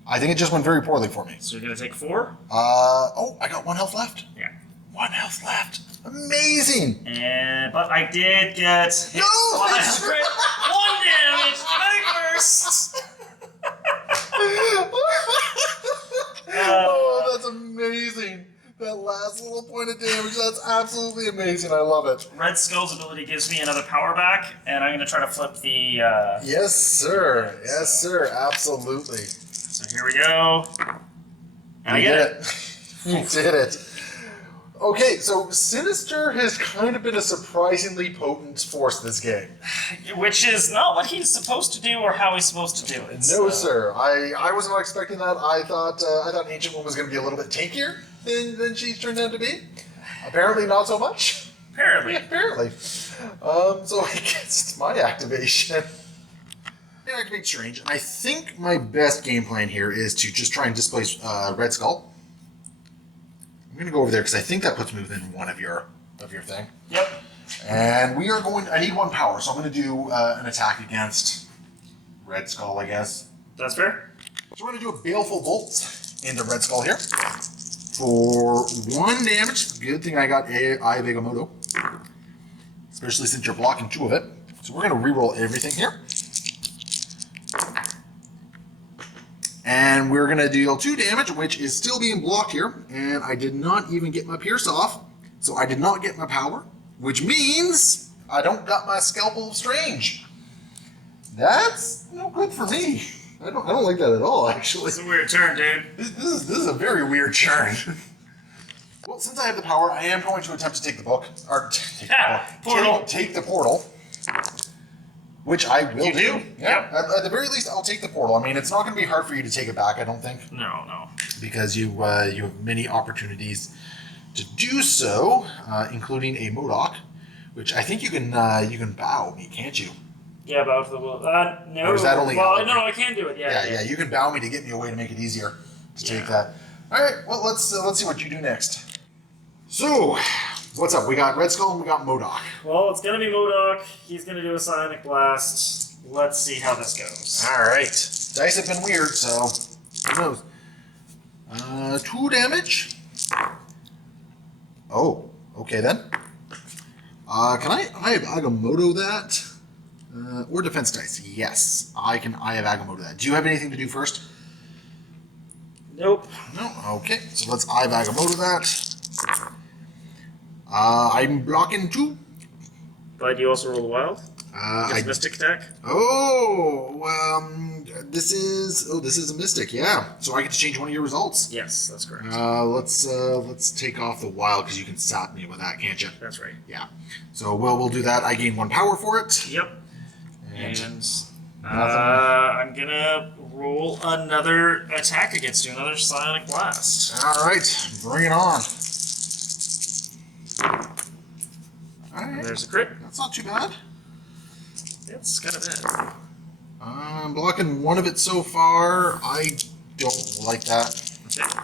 I think it just went very poorly for me. So you're going to take 4? Oh, I got 1 health left. Yeah. 1 health left. Amazing. But I did get hit No! by a crit. 1 damage. Genetic burst. Oh, that's amazing. That last little point of damage, that's absolutely amazing. I love it. Red Skull's ability gives me another power back, and I'm going to try to flip the... Yes, sir. Yes, sir. Absolutely. So here we go. And I You get did it. You did it. Okay, so Sinister has kind of been a surprisingly potent force this game. Which is not what he's supposed to do or how he's supposed to do it. No, sir. I was not expecting that. I thought Ancient One was going to be a little bit tankier than she's turned out to be. Apparently not so much. Apparently. Apparently. So I guess it's my activation. Yeah, activate Strange. And I think my best game plan here is to just try and displace Red Skull. I'm going to go over there because I think that puts me within 1 of your thing. Yep. And we are going... I need 1 power, so I'm going to do an attack against Red Skull, I guess. That's fair. So we're going to do a Baleful Bolt into Red Skull here. For 1 damage. Good thing I got Eye of Agamotto. Especially since you're blocking 2 of it. So we're going to reroll everything here. And we're going to deal 2 damage, which is still being blocked here. And I did not even get my Pierce off. So I did not get my power. Which means I don't got my Scalpel of Strange. That's no good for me. I don't like that at all, actually. It's a weird turn, dude. This is a very weird turn. Well, since I have the power, I am going to attempt to take the book. Or take the book. Portal. Take the portal. Which I will You do. do? Yeah. Yep. At the very least, I'll take the portal. I mean, it's not going to be hard for you to take it back, I don't think. No. Because you have many opportunities to do so, including a Modok, which I think you can bow me, can't you? Yeah, bow to the will. No. Or is that only... Well, no, I can do it. Yeah, you can bow me to get me away to make it easier to take that. All right, well, let's see what you do next. So, what's up? We got Red Skull and we got Modok. Well, it's going to be Modok. He's going to do a Psionic Blast. Let's see how this goes. All right. Dice have been weird, so who knows? 2 damage. Oh, okay then. Can I have Agamotto that? Or defense dice? Yes, I can. I have Agamotto that. Do you have anything to do first? Nope. No. Okay, so let's I have Agamotto that. I'm blocking 2. But you also roll the wild? I Mystic attack? this is a mystic, yeah. So I get to change 1 of your results. Yes, that's correct. Let's take off the wild because you can sap me with that, can't you? That's right. Yeah. So we'll do that. I gain 1 power for it. Yep. And I'm gonna roll another attack against you, another Psionic Blast. all right, bring it on. All right, There's a crit. that's not too bad. It's kind of bad. I'm blocking one of it so far. I don't like that. Okay.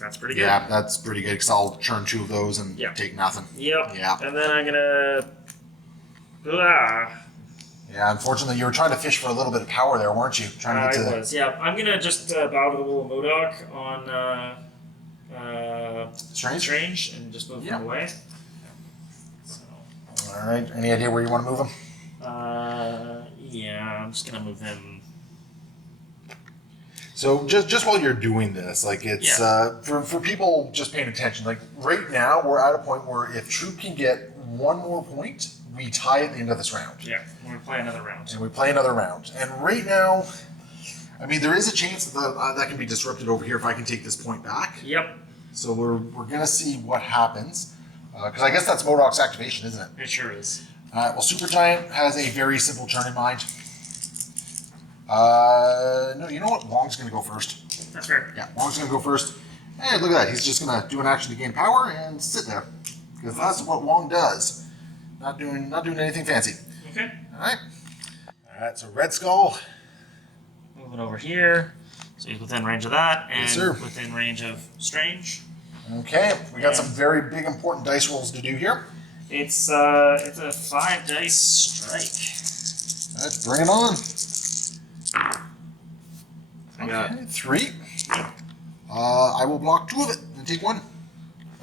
That's pretty good. Yeah, that's pretty good because I'll churn 2 of those and Yep. take nothing. Yep. Yeah. And then I'm gonna. Ah. Yeah, unfortunately, you were trying to fish for a little bit of power there, weren't you? Trying to get to I was. Yeah. I'm gonna just bow to the little Modoc on Strange and just move him away. So. All right. Any idea where you want to move him? Yeah. I'm just gonna move him. So just while you're doing this, like it's for people just paying attention. Like right now, we're at a point where if Troop can get 1 more point, we tie at the end of this round. Yeah. We're gonna play another round. And we play another round. And right now, I mean, there is a chance that that can be disrupted over here if I can take this point back. Yep. So we're gonna see what happens because I guess that's Modoc's activation, isn't it? It sure is. Well, Supergiant has a very simple turn in mind. No, you know what? Wong's going to go first. That's fair. Yeah, Wong's going to go first. And look at that. He's just going to do an action to gain power and sit there. Because that's what Wong does. Not doing anything fancy. Okay. Alright. Alright, so Red Skull. Moving over here. So he's within range of that. And Yes, sir. within range of Strange. Okay, we got some very big important dice rolls to do here. It's a 5 dice strike. Let's bring it on. I got Okay, 3. I will block 2 of it and take 1.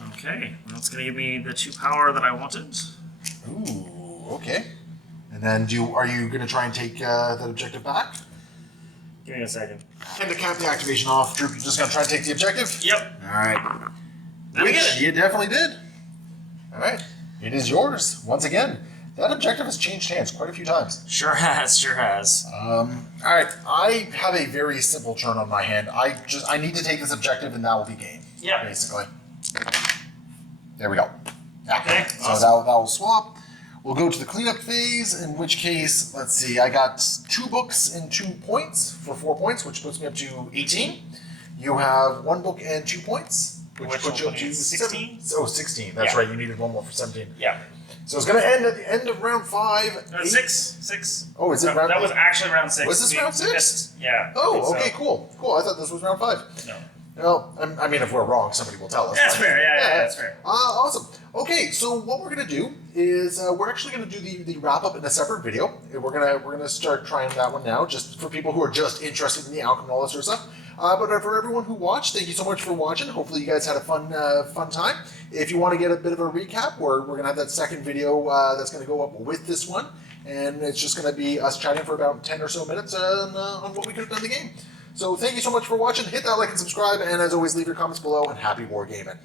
Okay, that's gonna give me the 2 power that I wanted. Ooh, okay. And then are you going to try and take that objective back? Give me a second. And to cap the activation off, Droop, you're just going to try and take the objective? Yep. Alright. Let me get it. You definitely did. Alright. It is yours. Once again, that objective has changed hands quite a few times. Sure has. Sure has. Alright. I have a very simple turn on my hand. I need to take this objective and that will be game. Yeah. Basically. There we go. Yeah. Okay, So awesome. that will swap. We'll go to the cleanup phase, in which case, let's see, I got 2 books and 2 points for 4 points, which puts me up to 18. You have 1 book and 2 points, which puts you up to 16. 16. That's Yeah. right, you needed 1 more for 17. Yeah. So it's going to end at the end of round 5. 6. Oh, is it No, round that was actually round 6. Was this round 6? Missed. Yeah. Oh, I think okay, cool. Cool, I thought this was round 5. so. No. Well, I mean, if we're wrong, somebody will tell us. That's fair. Yeah, that's fair. Awesome. Okay, so what we're gonna do is we're actually gonna do the wrap up in a separate video. We're gonna start trying that one now, just for people who are just interested in the outcome and all that sort of stuff. But for everyone who watched, thank you so much for watching. Hopefully, you guys had a fun time. If you want to get a bit of a recap, we're gonna have that second video that's gonna go up with this one, and it's just gonna be us chatting for about 10 or so minutes on what we could have done in the game. So thank you so much for watching. Hit that like and subscribe, and as always, leave your comments below, and happy wargaming.